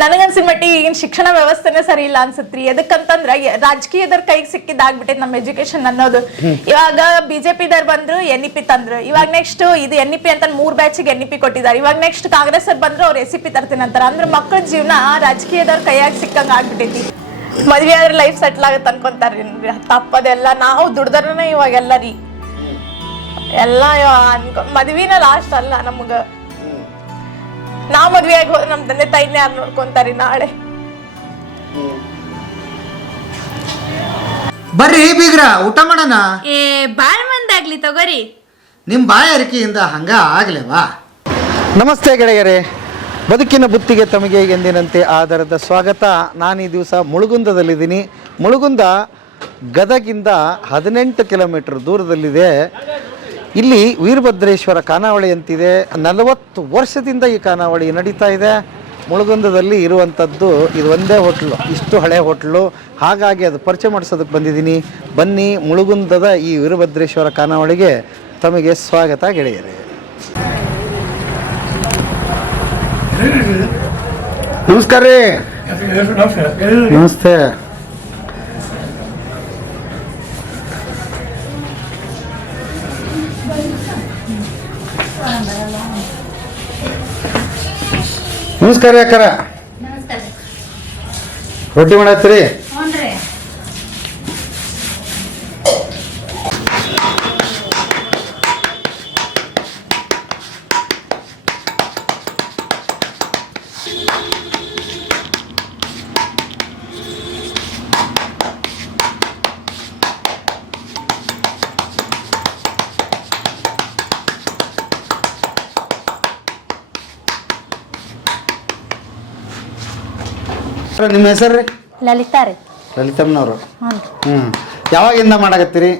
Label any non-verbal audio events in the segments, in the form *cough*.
ನನಗನ್ಸಿದ ಮಟ್ಟಿಗೆ ಈಗಿನ ಶಿಕ್ಷಣ ವ್ಯವಸ್ಥೆನೇ ಸರಿ ಇಲ್ಲ ಅನ್ಸತ್ರಿ ಎದಕ್ಕಂತಂದ್ರ ರಾಜಕೀಯದವ್ರ ಕೈಗೆ ಸಿಕ್ಕಿದ್ದಾಗ್ಬಿಟ್ಟೈತೆ ನಮ್ಮ ಎಜುಕೇಶನ್ ಅನ್ನೋದು. ಇವಾಗ ಬಿಜೆಪಿ ದರ್ ಬಂದ್ರು ಎನ್ ಇಪಿ ಪಿ ತಂದ್ರು. ಇವಾಗ ನೆಕ್ಸ್ಟ್ ಇದು ಎನ್ ಇ ಪಿ ಅಂತ ಮೂರ್ ಬ್ಯಾಚಿಗೆ ಎನ್ ಇ ಪಿ ಕೊಟ್ಟಿದ್ದಾರೆ. ಇವಾಗ ನೆಕ್ಸ್ಟ್ ಕಾಂಗ್ರೆಸ್ ಅವ್ರು ಬಂದ್ರು ಅವ್ರು ಎಸ್ ಇಪಿ ಪಿ ತರ್ತೀನಿ ಅಂತಾರ. ಅಂದ್ರೆ ಮಕ್ಕಳ ಜೀವನ ರಾಜಕೀಯದವ್ರ ಕೈಯಾಗ ಸಿಕ್ಕಂಗ ಆಗ್ಬಿಟ್ಟೈತಿ. ಮದ್ವೆ ಆದ್ರೆ ಲೈಫ್ ಸೆಟ್ಲ್ ಆಗತ್ತೆ ಅನ್ಕೊಂತಾರ್ರಿ ತಪ್ಪದೆಲ್ಲ ನಾವು ದುಡ್ದರನೇ ಇವಾಗೆಲ್ಲ ರೀ. ಎಲ್ಲ ಅನ್ಕೊ ಮದ್ವಿನ ಲಾಸ್ಟ್ ಅಲ್ಲ ನಮಗ. ನಾವ್ ಮದ್ವೆ ಆಗಿ ಹೋದ್ರೆ ನಮ್ ತಂದೆ ತಾಯಿನೇ ಯಾರು ನೋಡ್ಕೊಂತಾರಿ ನಾಳೆ. ಬರ್ರಿ ಬೀಗ್ರ ಊಟ ಮಾಡೋಣ? ಏ ಬಾಳ್ ಮಂದಾಗ್ಲಿ ತಗೋರಿ. ನಿಮ್ಮ ಬಾಯಾರಿಕೆಯಿಂದ ಹಂಗ ಆಗ್ಲೇವಾ? ನಮಸ್ತೆ ಗೆಳೆಯರೇ. ಬದುಕಿನ ಬುತ್ತಿಗೆ ತಮಗೆ ಎಂದಿನಂತೆ ಆಧಾರದ ಸ್ವಾಗತ. ನಾನು ಈ ದಿವಸ ಮುಳುಗುಂದದಲ್ಲಿದ್ದೀನಿ. ಮುಳುಗುಂದ ಗದಗಿಂದ ಹದಿನೆಂಟು ಕಿಲೋಮೀಟರ್ ದೂರದಲ್ಲಿದೆ. ಇಲ್ಲಿ ವೀರಭದ್ರೇಶ್ವರ ಖಾನಾವಳಿ ಅಂತಿದೆ. ನಲವತ್ತು ವರ್ಷದಿಂದ ಈ ಖಾನಾವಳಿ ನಡೀತಾ ಇದೆ. ಮುಳುಗುಂದದಲ್ಲಿ ಇರುವಂಥದ್ದು ಇದು ಒಂದೇ ಹೋಟ್ಲು ಇಷ್ಟು ಹಳೆ ಹೋಟ್ಲು. ಹಾಗಾಗಿ ಅದು ಪರಿಚಯ ಮಾಡಿಸೋದಕ್ಕೆ ಬಂದಿದ್ದೀನಿ. ಬನ್ನಿ ಮುಳುಗುಂದದ ಈ ವೀರಭದ್ರೇಶ್ವರ ಖಾನಾವಳಿಗೆ ತಮಗೆ ಸ್ವಾಗತ ಗೆಳೆಯರೆ. ನಮಸ್ಕಾರ ರೀ. ನಮಸ್ತೆ. ನಮಸ್ಕಾರ ಅಕ್ಕರ ರೊಟ್ಟಿ ಮಾಡತ್ತೀರಿ? ನಿಮ್ಮ ಹೆಸರು ರೀ? ಲಲಿತಾ ರೀ. ಲಲಿತಮ್ಮನವರು. ಹ್ಞೂ ಯಾವಾಗಿಂದ ಮಾಡಾಕತ್ತೀರಿ?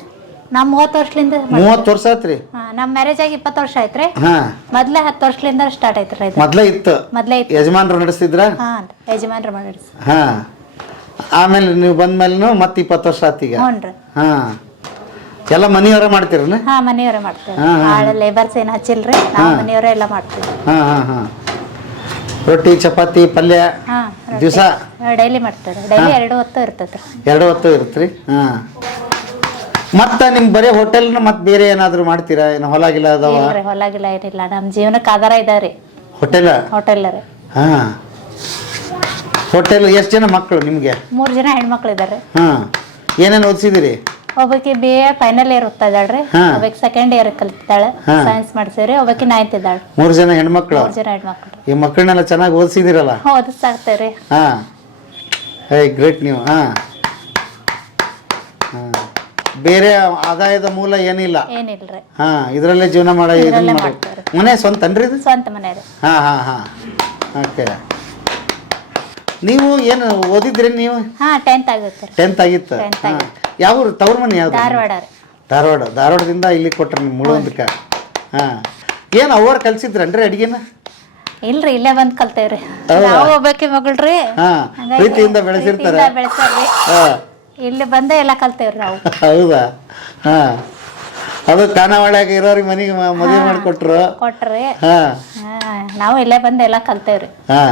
ನಾ ಮೂವತ್ತು ವರ್ಷದಿಂದ ಮೂವತ್ತು ವರ್ಷ ಆತ್ರಿ ನಮ್ಮ ಮ್ಯಾರೇಜ್ ಆಗಿ ಇಪ್ಪತ್ತು ವರ್ಷ ಆಯ್ತ್ರಿ ಹಾ. ಮೊದ್ಲೇ ಹತ್ತು ವರ್ಷದಿಂದ ಸ್ಟಾರ್ಟ್ ಆಯ್ತ್ರಿ ಇದು. ಮೊದ್ಲೇ ಇತ್ತು? ಮೊದ್ಲೇ ಇತ್ತು. ಯಜಮಾನ್ರು ನಡೆಸ್ತಿದ್ರ? ಹಾಂ ಯಜಮಾನ್ರ ಮಾಡಿ ಹಾ. ಆಮೇಲೆ ನೀವು ಬಂದ್ಮೇಲೆ ಮತ್ತೆ ಇಪ್ಪತ್ತು ವರ್ಷ ಆತೀಗ ಹ್ಞೂ ರೀ ಹಾ. ಎಲ್ಲ ಮನೆಯವರ ಮಾಡ್ತೀರನ? ಹಾ ಮನೆಯವರೇ ಮಾಡ್ತೇವೆ. ಲೇಬರ್ಸ್ ಏನು ಹಚ್ಚಿಲ್ರಿ ನಾವು ಮನೆಯವರೇ ಎಲ್ಲ ಮಾಡ್ತೀವಿ. ಹಾ ಹಾ ಹಾ. ರೊಟ್ಟಿ ಚಪಾತಿ ಪಲ್ಯ ದಿವಸ? ಡೈಲಿ ಮಾಡ್ತಾರೆ. ಡೈಲಿ ಎರಡು ಹೊತ್ತು ಇರುತ್ತೆ ಎರಡು ಹೊತ್ತು ಹಾ. ಮತ್ತ ನಿಮ್ ಬರೀ ಹೋಟೆಲ್ ಮತ್ ಬೇರೆ ಏನಾದ್ರು ಮಾಡ್ತೀರಾ? ಏನು ಹೊಲ ಗಿಲ ಅದಾವ? ಇಲ್ರಿ ಹೊಲ ಗಿಲ ಏನಿಲ್ಲ. ನಮ್ ಜೀವನಕ್ಕೆ ಆಧಾರ ಇದಾವ್ರಿ. ಹೋಟೆಲ್ ಹೋಟೆಲ್ ರೀ. ಹಾ. ಹೋಟೆಲ್ ಎಷ್ಟು ಜನ ಮಕ್ಕಳು ನಿಮ್ಗೆ? ಮೂರು ಜನ ಹೆಣ್ಮಕ್ಳು ಇದಾರೆ. ಹಾ. ಏನೇನು ಓದಿಸಿದಿರಿ? ಒಬ್ಬಾಕಿ ಬಿ ಎ ಫೈನಲ್ ಇಯರ್ ಓದ್ತಾ ಇದ್ದಾಳ್ರಿ ಹಾ. ಒಬ್ಬಾಕಿ ಸೆಕೆಂಡ್ ಇಯರ್ ಕಲಿತಾಳೆ ಹಾ. ಸೈನ್ಸ್ ಮಾಡ್ಸೇವ್ರಿ ಒಬ್ಬಕಿ ನೈನ್ತ್ ಇದ್ದಾಳೆ. ಮೂರು ಜನ ಹೆಣ್ಮಕ್ಳು. ಮೂರು ಜನ ಹೆಣ್ಮಕ್ಳು. ಈ ಮಕ್ಕಳನ್ನೆಲ್ಲ ಚೆನ್ನಾಗಿ ಓದಿಸಿದಿರಲ್ಲ ಓದಿಸ್ತಾಗ್ತೇವ್ರಿ ಹಾ. ಹೇ ಗ್ರೇಟ್ ನೀವು. ಹಾ. ಹಾ. ಬೇರೆ ಆದಾಯದ ಮೂಲ ಏನಿಲ್ಲ. ಏನಿಲ್ರಿ. ಹಾ ಇದರಲ್ಲೇ ಜೀವನ ಮಾಡೋ ಇದನ್ನ ಇದ್ರಲ್ಲೇ ಮಾಡಿ. ಮಾಡ್ತಾರೆ. ಮನೆ ಸ್ವಂತ ಅನ್ರಿ ಇದು? ಸ್ವಂತ ಮನೆ ರೀ. ಹಾ ಹಾ ಹಾ. ಓಕೆ ನೀವು ಏನು ಓದಿದ್ರಿ ನೀವು? ಹಾ ಟೆಂತ್ ಆಗುತ್ತೆ ಟೆಂತ್ ಆಗಿತ್ತು? Tenth ಹಾ. ಯಾವ ಊರು? ತವ್ರ ಮನೆ ಯಾವ್ದು? ಧಾರವಾಡ ರೀ. ಧಾರವಾಡ. ಧಾರವಾಡದಿಂದ ಇಲ್ಲಿ ಕೊಟ್ರಿ ನಿಮ್ಮ ಮುಳುವಂದಕ್ಕೆ ಹಾ. ಏನು ಅವ್ರು ಕಲ್ಸಿದ್ರನ್ರಿ ಅಡಿಗೆನ? ಇಲ್ರಿ ಇಲ್ಲೇ ಬಂದ್ ಕಲ್ತೇವ್ರಿ? ನಾವು ಒಬ್ಬಾಕಿ ಮಗಳ್ರಿ. ಹಾ. ಪ್ರೀತಿಯಿಂದ ಬೆಳೆಸಿರ್ತಾರೆ. ಪ್ರೀತಿಯಿಂದ ಬೆಳೆಸ್ಯಾರ್ರಿ. ಹಾ. ಇಲ್ಲಿ ಬಂದೇ ಎಲ್ಲ ಕಲ್ತೇವ್ರಿ ನಾವು. *laughs* ಹೌದಾ? ಹಾ. ಅದು ಖಾನಾವಳಿಯಾಗ ಇರೋರಿಗೆ ಮನೆಗೆ ಮದುವೆ ಮಾಡಿಕೊಟ್ರು. ಕೊಟ್ರಿ ಹಾ. ಹಾ. ನಾವು ಇಲ್ಲೇ ಬಂದ್ ಎಲ್ಲ ಕಲ್ತೇವ್ರಿ. ಹಾ.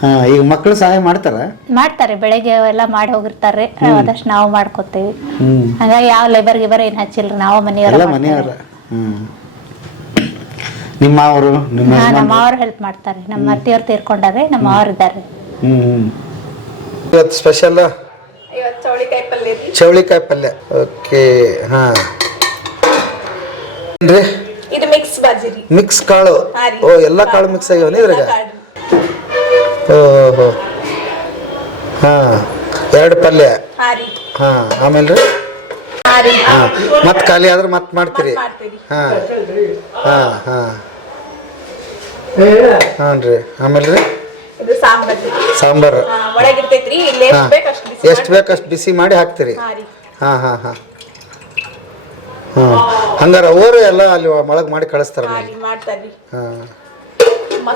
ಹಾ ಈಗ ಮಕ್ಕಳು ಸಹಾಯ ಮಾಡ್ತಾರ? ಮಾಡ್ತಾರೆ ಬೆಳಿಗ್ಗೆ ಎಲ್ಲ ಮಾಡಿ ಹೋಗಿರ್ತಾರೆ ಆದಷ್ಟು ನಾವು ಮಾಡ್ಕೊತೀವಿ. ಹಂಗಾಗಿ ಯಾವ ಲೇಬರ್ ಗಿಬರ್ ಏನ್ ಹಚ್ಚಿಲ್ರಿ ನಾವು ಮನೆಯವ್ರ ಎಲ್ಲ ಮನೆಯವ್ರ. ಹ್ಮ್. ನಿಮ್ಮ ಅವರು ನಿಮ್ಮ ಹಾ ನಮ್ಮ ಅವ್ರು ಹೆಲ್ಪ್ ಮಾಡ್ತಾರೆ. ನಮ್ಮ ಅತ್ತಿಯವ್ರು ತೀರ್ಕೊಂಡಾರೆ ನಮ್ಮ ಅವ್ರು ಇದ್ದಾರೆ ಹ್ಮ್ ಹ್ಮ್. ಇವತ್ತು ಸ್ಪೆಷಲ್ ಇವತ್ತು ಚೌಳಿಕಾಯಿ ಪಲ್ಯ ರೀ. ಚೌಳಿಕಾಯಿ ಪಲ್ಯ. ಓಕೆ ಹಾ. ಏನ್ರಿ? ಇದು ಮಿಕ್ಸ್ ಬಾಜಿ ರೀ. ಮಿಕ್ಸ್ ಕಾಳು. ಹಾ ರೀ. ಓ ಎಲ್ಲ ಕಾಳು ಮಿಕ್ಸ್ ಆಗ್ಯಾವ ಇದ್ರಾಗ? ಓಹೋ. ಹಾಂ ಎರಡು ಪಲ್ಯ. ಹಾಂ ಆಮೇಲೆ ರೀ? ಹಾಂ ಮತ್ತೆ ಖಾಲಿ ಆದ್ರೆ ಮತ್ತೆ ಮಾಡ್ತೀರಿ. ಹಾಂ. ಹಾಂ ಹಾಂ. ಹಾಂ ರೀ. ಆಮೇಲೆ ರೀ? ಸಾಂಬಾರ್ ಹಾಂ ಎಷ್ಟು ಬೇಕು ಅಷ್ಟು ಬಿಸಿ ಮಾಡಿ ಹಾಕ್ತೀರಿ. ಹಾಂ ಹಾಂ ಹಾಂ ಹಾಂ. ಹಂಗಾರೆ ಅವರು ಎಲ್ಲ ಅಲ್ಲಿ ಒಳಗೆ ಮಾಡಿ ಕಳಿಸ್ತಾರ ಹಾ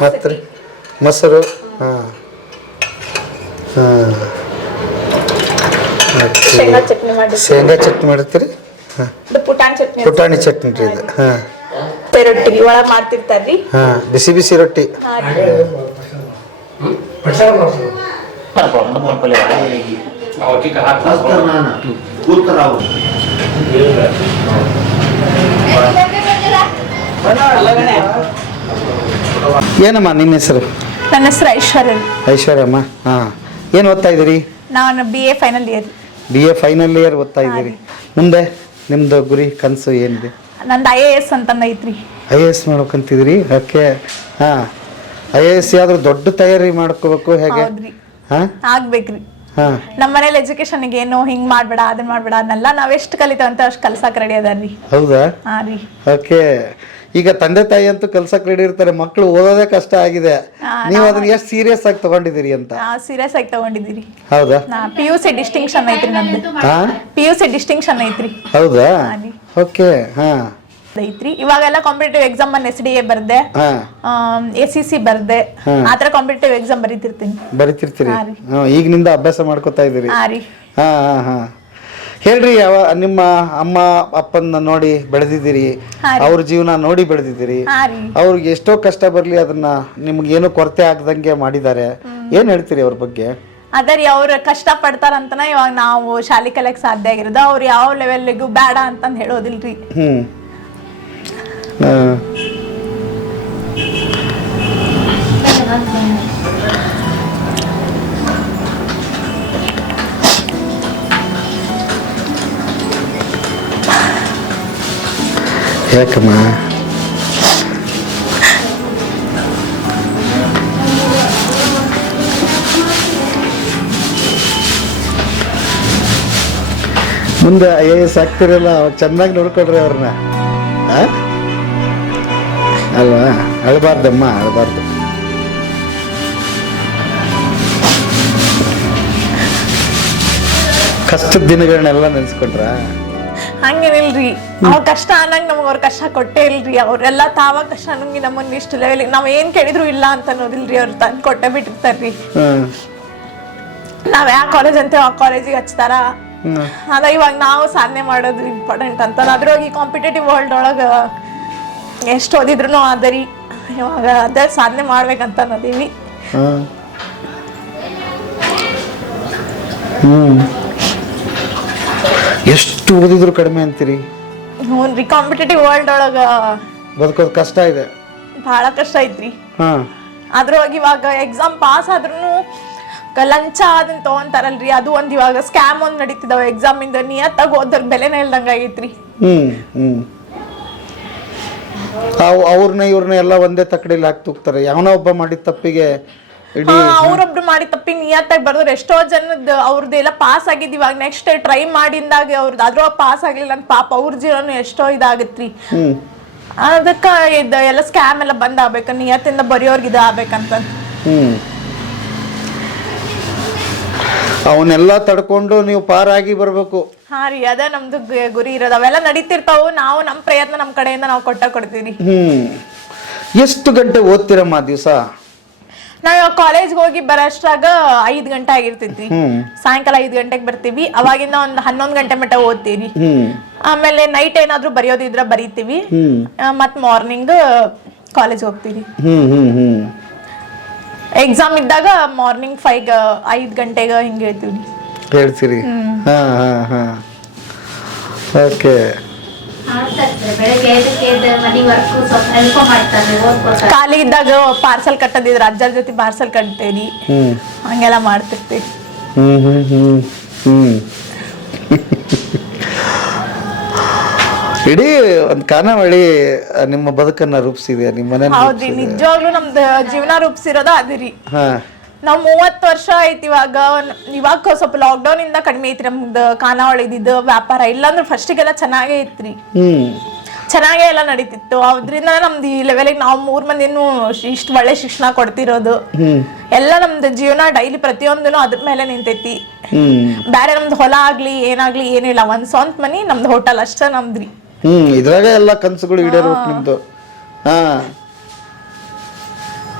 ಮತ್ತೆ ರೀ? ಮೊಸರು. ಹಾಂ. ಹಾಂ. ಶೇಂಗಾ ಚಟ್ನಿ ಮಾಡ್ತೀರಿ ಶೇಂಗಾ ಚಟ್ನಿ ಮಾಡ್ತೀರಿ ಹಾಂ. ಇದು ಪುಟಾಣಿ ಚಟ್ನಿ ಪುಟಾಣಿ ಚಟ್ನಿ ರೀ ಇದು. ಹಾಂ. ರೊಟ್ಟಿ ಒಳಗೆ ಮಾಡ್ತಿರ್ತಾರ್ರಿ. ಹಾಂ. ಬಿಸಿ ಬಿಸಿ ರೊಟ್ಟಿ. ಏನಮ್ಮ ನಿನ್ನ ಹೆಸರು? ನನ್ನ ಹೆಸರು ಐಶ್ವರ್ಯ ಐಶ್ವರ್ಯಮ್ಮ ಹಾಂ. ಏನು ಓದ್ತಾ ಇದ್ದೀರಿ? ನಾನು B A final year B A final year ಓದ್ತಾ ಇದ್ದೀರಿ. ಮುಂದೆ ನಿಮ್ಮದು ಗುರಿ ಕನಸು ಏನಿದೆ? ನಂದು ಐ ಎ ಎಸ್ ಅಂತ ಐತ್ರಿ ಐ ಎ ಎಸ್ ಮಾಡ್ಬೇಕಂತಿದ್ರಿ ಓಕೆ. ಹಾಂ. ಐ ಎ ಎಸ್ ಯಾವ್ದು ದೊಡ್ಡ ತಯಾರಿ ಮಾಡ್ಕೋಬೇಕು ಹೇಗೆ? ಹೌದ್ರಿ. ಹಾಂ? ಆಗ್ಬೇಕ್ರಿ. ಹಾಂ. ನಮ್ಮ ಮನೇಲಿ ಎಜುಕೇಶನ್ ಏನು ಹಿಂಗ್ ಮಾಡ್ಬೇಡ ಅದನ್ನ ಮಾಡ್ಬೇಡ ಅದನ್ನೆಲ್ಲ ನಾವ್ ಎಷ್ಟು ಕಲಿತೇವಂತ ಅಷ್ಟು ಕಲ್ಸಕ್ ರೆಡಿ ಅದಾರ್ರಿ. ಹೌದಾ? ಹಾ ರೀ ಓಕೆ. ಈಗ ತಂದೆ ತಾಯಿ ಅಂತೂ ಕೆಲ್ಸಕ್ಕೆ ರೆಡಿ ಇರ್ತಾರೆ ಮಕ್ಕಳು ಓದೋದೇ ಕಷ್ಟ ಆಗಿದೆ. ನೀವು ಅದನ್ನ ಎಷ್ಟು ಸೀರಿಯಸ್ ಆಗಿ ತಗೊಂಡಿದ್ದೀರಿ ಅಂತ? ಸೀರಿಯಸ್ ಆಗಿ ತಗೊಂಡಿದ್ದೀರಿ. ಹೌದಾ? ಪಿ ಯು ಸಿ ಡಿಸ್ಟಿಂಕ್ಷನ್ ಐತ್ರಿ ನಂದು. ಪಿ ಯು ಸಿ ಡಿಸ್ಟಿಂಕ್ಷನ್ ಐತ್ರಿ. ಹೌದಾ? ಓಕೆ ಹಾ. ಐತ್ರಿ. ಇವಾಗೆಲ್ಲ ಕಾಂಪಿಟೇಟಿವ್ ಎಕ್ಸಾಮ್ ಅನ್ನ ಎಸ್ ಡಿ ಎ ಬರ್ದೆ ಎಸ್ ಸಿ ಸಿ ಬರ್ದೆ ಆತರ ಕಾಂಪಿಟೇಟಿವ್ ಎಕ್ಸಾಮ್ ಬರಿತಿರ್ತೀನಿ. ಬರಿತಿರ್ತೀರಿ? ಈಗಿನಿಂದ ಅಭ್ಯಾಸ ಮಾಡ್ಕೋತಾ ಇದೀರಿ ಹಾ ಹಾ ಹಾ. ಹೇಳ್ರಿ ಯಾವ ನಿಮ್ಮ ಅಮ್ಮ ಅಪ್ಪನ್ನ ನೋಡಿ ಬೆಳೆದಿದ್ದೀರಿ. ಅವ್ರ ಜೀವನ ನೋಡಿ ಬೆಳೆದಿದ್ದೀರಿ. ಅವ್ರಿಗೆ ಎಷ್ಟೋ ಕಷ್ಟ ಬರ್ಲಿ ಅದನ್ನ ನಿಮ್ಗೆ ಏನು ಕೊರತೆ ಆಗದಂಗೆ ಮಾಡಿದ್ದಾರೆ. ಏನ್ ಹೇಳ್ತೀರಿ ಅವ್ರ ಬಗ್ಗೆ? ಅದರಿ ಅವ್ರ ಕಷ್ಟ ಪಡ್ತಾರಂತನ ಇವಾಗ ನಾವು ಶಾಲೆ ಕಲಿಯಕ್ ಸಾಧ್ಯ ಆಗಿರೋದು. ಅವ್ರು ಯಾವ ಲೆವೆಲ್ಗೂ ಬೇಡ ಅಂತಂದು ಹೇಳೋದಿಲ್ರಿ. ಹ್ಮ್. ಹಾ. ಯಾಕಮ್ಮ ಮುಂದೆ ಐ ಎ ಎಸ್ ಆಗ್ತಿರಲ್ಲ ಅವಾಗ ಚೆನ್ನಾಗಿ ನೋಡ್ಕೊಡ್ರಿ ಅವ್ರನ್ನ ಆ? ಅಲ್ವಾ ಅಳಬಾರ್ದಮ್ಮ ಅಳಬಾರ್ದು ಕಷ್ಟದ ದಿನಗಳನ್ನೆಲ್ಲ ನೆನ್ಸ್ಕೊಂಡ್ರ ಹಂಗೇನಿಲ್ರಿ. ಅವ್ರ ಕಷ್ಟ ಅನ್ನಂಗ್ ನಮ್ಗ ಅವ್ರ ಕಷ್ಟ ಕೊಟ್ಟೇ ಇಲ್ರಿ. ಅವ್ರೆಲ್ಲ ತಾವ ಕಷ್ಟ ಅನ್ನಂಗ್ ನಮ್ಮನ್ನ ಇಷ್ಟ ಲೆವೆಲ್ ನಾವ್ ಏನ್ ಕೇಳಿದ್ರು ಇಲ್ಲ ಅಂತ ಅನ್ನೋದಿಲ್ರಿ ಅವ್ರ ತಂದ್ ಕೊಟ್ಟೆ ಬಿಟ್ಟಿರ್ತಾರ್ರಿ. ನಾವ್ ಯಾವ ಕಾಲೇಜ್ ಅಂತ ಆ ಕಾಲೇಜಿಗೆ ಹಚ್ತಾರ. ಅದ ಇವಾಗ ನಾವು ಸಾಧನೆ ಮಾಡೋದು ಇಂಪಾರ್ಟೆಂಟ್ ಅಂತ. ಅದ್ರೊಳಗೆ ಈ ಕಾಂಪಿಟೇಟಿವ್ ವರ್ಲ್ಡ್ ಒಳಗ ಎಷ್ಟು ಓದಿದ್ರು ಅದರಿ ಇವಾಗ ಅದೇ ಸಾಧನೆ ಮಾಡ್ಬೇಕಂತ ಅನ್ನೋದೀವಿ. ಹ್ಮ್. ಎಷ್ಟು ಓದಿದ್ರು ಕಡಿಮೆ ಅಂತೀರಿ? ಹ್ಞೂನ್ರಿ ಕಾಂಪಿಟೇಟಿವ್ ವರ್ಲ್ಡ್ ಒಳಗ ಬದುಕೋದು ಕಷ್ಟ ಇದೆ. ಬಹಳ ಕಷ್ಟ ಐತ್ರಿ. ಹಾ. ಅದ್ರೊಳಗೆ ಇವಾಗ ಎಕ್ಸಾಮ್ ಪಾಸ್ ಆದ್ರೂ ಲಂಚ ಅದನ್ನ ತಗೊಂತಾರಲ್ರಿ. ಅದು ಒಂದ್ ಇವಾಗ ಸ್ಕ್ಯಾಮ್ ಒಂದ್ ನಡೀತಿದಾವ. ಎಕ್ಸಾಮ್ ಇಂದ ನಿಯತ್ತಾಗ ಓದ್ರ ಬೆಲೆನೇ ಇಲ್ದಂಗ ಆಗೈತ್ರಿ. ಹ್ಮ್ ಹ್ಮ್. ಅವ್ ಅವ್ರನ್ನ ಇವ್ರನ್ನ ಎಲ್ಲ ಒಂದೇ ತಕ್ಕಡಿಲಿ ಹಾಕಿ ತೂಗ್ತಾರೆ. ಯಾವನೋ ಒಬ್ಬ ಮಾಡಿದ ತಪ್ಪಿಗೆ ಅವ್ರೊಬ್ರು ಮಾಡಿ ತಪ್ಪಿ ನಿಯತ್ತಾಗಿ ಬರ್ದ್ರು ಎಷ್ಟೋ ಜನದ ಅವ್ರದ್ದೆಲ್ಲ ಪಾಸ್ ಆಗಿದ್ ಇವಾಗ ನೆಕ್ಸ್ಟ್ ಟ್ರೈ ಮಾಡಿಂದಾಗ ಅವ್ರದ್ದು ಅದ್ರ ಪಾಸ್ ಆಗ್ಲಿಲ್ಲ ಅಂತ ಪಾಪ ಅವ್ರ ಜೀವನ ಎಷ್ಟೋ ಇದಾಗತ್ರಿ. ಅದಕ್ಕ ಇದ ಎಲ್ಲ ಸ್ಕ್ಯಾಮ್ ಎಲ್ಲ ಬಂದ್ ಆಗ್ಬೇಕ ನಿಯತ್ತಿಂದ ಬರೆಯೋರ್ಗ್ ಇದ ಆಗ್ಬೇಕಂತ. ಹ್ಮ್. ಅವನ್ನೆಲ್ಲ ತಡ್ಕೊಂಡು ನೀವು ಪಾರಾಗಿ ಬರ್ಬೇಕು. ಹಾ ರೀ ಅದ ನಮ್ದು ಗುರಿ ಇರೋದು. ಅವೆಲ್ಲ ನಡೀತಿರ್ತಾವು ನಾವು ನಮ್ ಪ್ರಯತ್ನ ನಮ್ ಕಡೆಯಿಂದ ನಾವು ಕೊಟ್ಟ ಕೊಡ್ತೀವಿ ಹ್ಮ್. ಎಷ್ಟು ಗಂಟೆ ಓದ್ತೀರಮ್ಮ ದಿವಸ? ನಾವ್ ಕಾಲೇಜ್ ಕಾಲೇಜ್ಗೆ ಹೋಗಿ ಬರೋಷ್ಟ್ರಾಗ ಐದ್ ಗಂಟೆ ಆಗಿರ್ತೈತಿ ಹ್ಮ್. ಸಾಯಂಕಾಲ ಐದ್ ಗಂಟೆಗೆ ಬರ್ತೀವಿ. ಅವಾಗಿಂದ ಒಂದ್ ಹನ್ನೊಂದ್ ಗಂಟೆ ಮಟ್ಟ ಓದ್ತೀವಿ. ಆಮೇಲೆ ನೈಟ್ ಏನಾದ್ರು ಬರೆಯೋದಿದ್ರ ಬರೀತೀವಿ. ಮತ್ ಮಾರ್ನಿಂಗ್ ಕಾಲೇಜ್ ಹೋಗ್ತೀವಿ. ಎಕ್ಸಾಮ್ ಇದ್ದಾಗ ಮಾರ್ನಿಂಗ್ ಫೈವ್ ಐದ್ ಗಂಟೆಗೆ ಹಿಂಗೆ ಹೇಳ್ತೀವಿ. ಹೇಳ್ತೀರಿ. ಹಾ ಹಾ ಹಾ. ಓಕೆ ಖಾಲಿ ಇದ್ದಾಗ ಪಾರ್ಸಲ್ ಕಟ್ಟದಿದ್ರೆ ಅಜ್ಜರ ಜೊತೆ ಪಾರ್ಸಲ್ ಕಟ್ತೇನಿ. ಹಂಗೆಲ್ಲ ಮಾಡ್ತಿರ್ತೀವಿ ಹ್ಮ್ ಹ್ಮ್ ಹ್ಮ್ ಹ್ಮ್. ಇಡೀ ಒಂದು ಖಾನಾವಳಿ ನಿಮ್ಮ ಬದುಕನ್ನ ರೂಪಿಸಿದೆ ನಿಮ್ಮ ಮನೆ ಹೌದ್ರಿ ನಿಜವಾಗ್ಲೂ ನಮ್ದು ಜೀವನ ರೂಪಿಸಿರೋದ ಅದಿರಿ. ಹಾ. ನಾವ್ ಮೂವತ್ತು ವರ್ಷ ಐತಿ ಇವಾಗ ಇವಾಗ ಸ್ವಲ್ಪ ಲಾಕ್ಡೌನ್ ಇಂದ ಕಡಿಮೆ ಐತಿ ನಮ್ದು ಖಾನಾವಳಿ ಇದ್ದಿದ್ದು ವ್ಯಾಪಾರ. ಇಲ್ಲಾಂದ್ರೆ ಫಸ್ಟಿಗೆಲ್ಲ ಚೆನ್ನಾಗೇ ಐತ್ರಿ ಚೆನ್ನಾಗೇ ಎಲ್ಲ ನಡೀತಿತ್ತು. ಅದ್ರಿಂದ ನಮ್ದು ಈ ಲೆವೆಲಿಗೆ ನಾವು ಮೂರ್ ಮಂದಿನೂ ಇಷ್ಟು ಒಳ್ಳೆ ಶಿಕ್ಷಣ ಕೊಡ್ತಿರೋದು. ಎಲ್ಲ ನಮ್ದು ಜೀವನ ಡೈಲಿ ಪ್ರತಿಯೊಂದನು ಅದ್ರ ಮೇಲೆ ನಿಂತೈತಿ. ಬೇರೆ ನಮ್ದು ಹೊಲ ಆಗ್ಲಿ ಏನಾಗ್ಲಿ ಏನಿಲ್ಲ ಒಂದ್ ಸ್ವಂತ ಮನಿ ನಮ್ದು ಹೋಟೆಲ್ ಅಷ್ಟೇ ನಮ್ದ್ರಿ. ಹ್ಮ್. ಇದ್ರಾಗ ಎಲ್ಲ ಕನಸುಗಳು ಈಡೇರ್ಬೇಕು ನಿಮ್ದು. ಹಾ.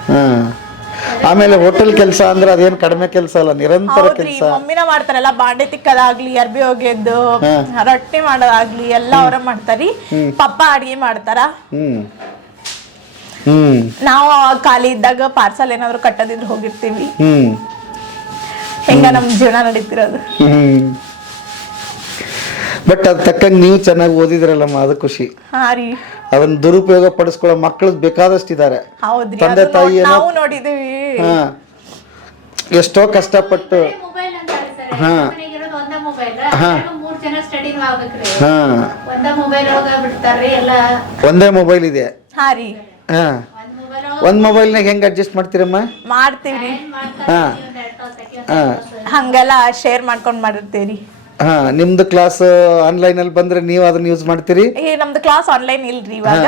ಹಾ. ಆಮೇಲೆ ಹೋಟೆಲ್ ಕೆಲಸ ಅಂದ್ರೆ ಅದೇನು ಕಡಿಮೆ ಕೆಲಸ ಅಲ್ಲ ನಿರಂತರ ಹೌದ್ರಿ ಕೆಲಸ. ಮಮ್ಮಿನ ಮಾಡ್ತಾರಲ್ಲ ಬಾಂಡೆ ತಿಕ್ಕದಾಗ್ಲಿ ಅರ್ಬಿ ಹೋಗಿದ್ದು ರೊಟ್ಟಿ ಮಾಡೋದಾಗ್ಲಿ ಎಲ್ಲ ಅವ್ರ ಮಾಡ್ತಾರಿ. ಪಪ್ಪ ಅಡಿಗೆ ಮಾಡ್ತಾರ? ಹ್ಮ್. ಹ್ಮ್. ನಾವು ಅವಾಗ ಖಾಲಿ ಇದ್ದಾಗ ಪಾರ್ಸಲ್ ಏನಾದ್ರು ಕಟ್ಟದಿದ್ರು ಹೋಗಿರ್ತೀವಿ. ಹ್ಮ್. ಹಿಂಗ ನಮ್ ಜೀವನ ನಡೀತಿರೋದು? ಹ್ಮ್. ಬಟ್ ಅದ್ ತಕ್ಕಂಗೆ ನೀವು ಚೆನ್ನಾಗಿ ಓದಿದ್ರಲ್ಲಮ್ಮ ಅದು ಖುಷಿ. ಹಾ ರೀ. ಅದನ್ನ ದುರುಪಯೋಗ ಪಡಿಸ್ಕೊಳ್ಳೋ ಮಕ್ಕಳು ಬೇಕಾದಷ್ಟಿದ್ದಾರೆ ಹೌದ್ರಿ ತಂದೆ ಅದು ತಾಯಿ ಏನೋ ನಾವು ನೋಡಿದೀವಿ ಹಾ. ಎಷ್ಟೋ ಕಷ್ಟಪಟ್ಟು ಮೊಬೈಲ್ ಅಂತಾರೆ ಸರ್. ಹಾ. ಒಂದೇ ಮೊಬೈಲ್ ಹಾ. ಮೂರ್ ಜನ ಸ್ಟಡಿನೂ ಆಗ್ಬೇಕ್ರಿ. ಹಾ. ಒಂದೇ ಮೊಬೈಲ್ ಒಳಗ ಬಿಡ್ತಾರ್ರಿ ಎಲ್ಲ. ಒಂದೇ ಮೊಬೈಲ್ ಇದೆ. ಹಾ ರೀ. ಹಾ. ಒಂದ್ ಮೊಬೈಲ್ ಒಂದ್ ಮೊಬೈಲ್ನಾಗ ಹೆಂಗ್ ಅಡ್ಜಸ್ಟ್ ಮಾಡ್ತೀರಮ್ಮ? ಮಾಡ್ತೀವಿ ಮಾಡ್ತಾರೆ ಹಾ. ಹಾ. ಹಂಗೆಲ್ಲ ಶೇರ್ ಮಾಡ್ಕೊಂಡ್ ಮಾಡಿರ್ತೀವ್ರಿ. ಹಾ ನಿಮ್ದು ಕ್ಲಾಸ್ ಆನ್ಲೈನ್ ಅಲ್ಲಿ ಬಂದ್ರೆ ನೀವು ಅದನ್ನ ಯೂಸ್ ಮಾಡ್ತೀರಿ? ಈ ನಮ್ದು ಕ್ಲಾಸ್ ಆನ್ಲೈನ್ ಇಲ್ರಿ ಇವಾಗ.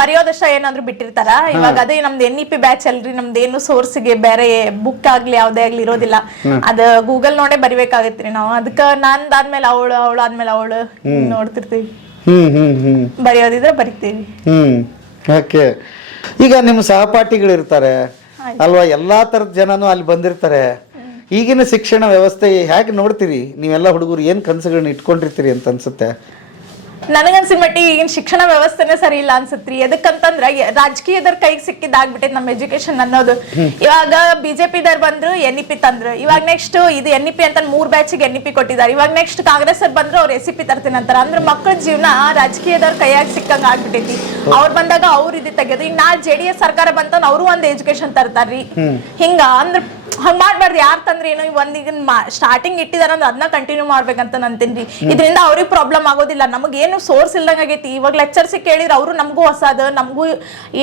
ಬರೆಯೋದಷ್ಟ ಏನಾದ್ರು ಬಿಟ್ಟಿರ್ತಾರ. ಇವಾಗ ಅದೇ ನಮ್ದು ಎನ್ ಇ ಪಿ ಬ್ಯಾಚ್ ಅಲ್ರಿ ನಮ್ದು ಏನು ಸೋರ್ಸ್ಗೆ ಬೇರೆ ಬುಕ್ ಆಗ್ಲಿ ಯಾವ್ದೇ ಆಗ್ಲಿ ಇರೋದಿಲ್ಲ. ಅದ ಗೂಗಲ್ ನೋಡೇ ಬರಿಬೇಕಾಗತ್ರಿ ನಾವು. ಅದಕ್ಕ ನಂದಾದ್ಮೇಲೆ ಅವಳು ಅವಳು ಆದ್ಮೇಲೆ ಅವಳು ನೋಡ್ತಿರ್ತೀವಿ. ಹ್ಮ್ ಹ್ಮ್ ಹ್ಮ್. ಬರೆಯೋದಿದ್ರೆ ಬರಿತೀವಿ. ಹ್ಮ್ ಓಕೆ ಈಗ ನಿಮ್ಮ ಸಹಪಾಠಿಗಳು ಇರ್ತಾರೆ ಅಲ್ವಾ? ಎಲ್ಲಾ ತರದ ಜನನು ಅಲ್ಲಿ ಬಂದಿರ್ತಾರೆ. ಈಗಿನ ಶಿಕ್ಷಣ ವ್ಯವಸ್ಥೆ ಹೇಗೆ ನೋಡ್ತೀರಿ? ನೀವೆಲ್ಲ ಹುಡುಗರು ಏನು ಕನಸುಗಳನ್ನ ಇಟ್ಕೊಂಡಿರ್ತೀರಿ ಅಂತ ಅನ್ಸುತ್ತೆ? ನನಗನ್ಸಿದ ಮಟ್ಟಿಗೆ ಈಗಿನ ಶಿಕ್ಷಣ ವ್ಯವಸ್ಥೆನೇ ಸರಿ ಇಲ್ಲ ಅನ್ಸತ್ರಿ. ಎದಕ್ಕಂತಂದ್ರ ರಾಜಕೀಯದವ್ರ ಕೈಗೆ ಸಿಕ್ಕಿದಾಗ್ಬಿಟ್ಟೈತೆ ನಮ್ಮ ಎಜುಕೇಶನ್ ಅನ್ನೋದು. ಇವಾಗ ಬಿಜೆಪಿದವ್ರು ಬಂದ್ರು ಎನ್ ಇ ಪಿ ತಂದ್ರು. ಇವಾಗ ನೆಕ್ಸ್ಟ್ ಇದು ಎನ್ ಇ ಪಿ ಅಂತ ಮೂರ್ ಬ್ಯಾಚಿಗೆ ಎನ್ ಇ ಪಿ ಕೊಟ್ಟಿದ್ದಾರೆ. ಇವಾಗ ನೆಕ್ಸ್ಟ್ ಕಾಂಗ್ರೆಸ್ ಅವ್ರು ಬಂದ್ರು ಅವ್ರು ಎಸ್ ಇ ಪಿ ತರ್ತೀನಿ ಅಂತಾರ. ಅಂದ್ರೆ ಮಕ್ಕಳ ಜೀವನ ರಾಜಕೀಯದವ್ರ ಕೈಯಾಗ ಸಿಕ್ಕಂಗ ಆಗ್ಬಿಟ್ಟೈತಿ. ಅವ್ರು ಬಂದಾಗ ಅವ್ರು ಇದು ತೆಗೆದು ಇನ್ನ ಜೆ ಡಿ ಎಸ್ ಸರ್ಕಾರ ಬಂತ ಅವರು ಒಂದ್ ಎಜುಕೇಶನ್ ತರ್ತಾರ್ರಿ. ಹಿಂಗ ಅಂದ್ರ ಹಂಗ್ ಮಾಡ್ಬಾರ್ದು. ಯಾರ್ ತಂದ್ರೆ ಏನೋ ಒಂದ್ ಈಗ ಸ್ಟಾರ್ಟಿಂಗ್ ಇಟ್ಟಿದಾರ ಅಂದ್ರೆ ಅದನ್ನ ಕಂಟಿನ್ಯೂ ಮಾಡ್ಬೇಕಂತ ನಂತೀನಿ ಇದರಿಂದ ಅವ್ರಿಗೆ ಪ್ರಾಬ್ಲಮ್ ಆಗೋದಿಲ್ಲ. ನಮಗೇನು ಏನು ಸೋರ್ಸ್ ಇಲ್ದಂಗ ಆಗೈತಿ. ಇವಾಗ ಲೆಕ್ಚರ್ಸ್ ಕೇಳಿದ್ರೆ ಅವರು ನಮಗೂ ಹೊಸದ ನಮಗೂ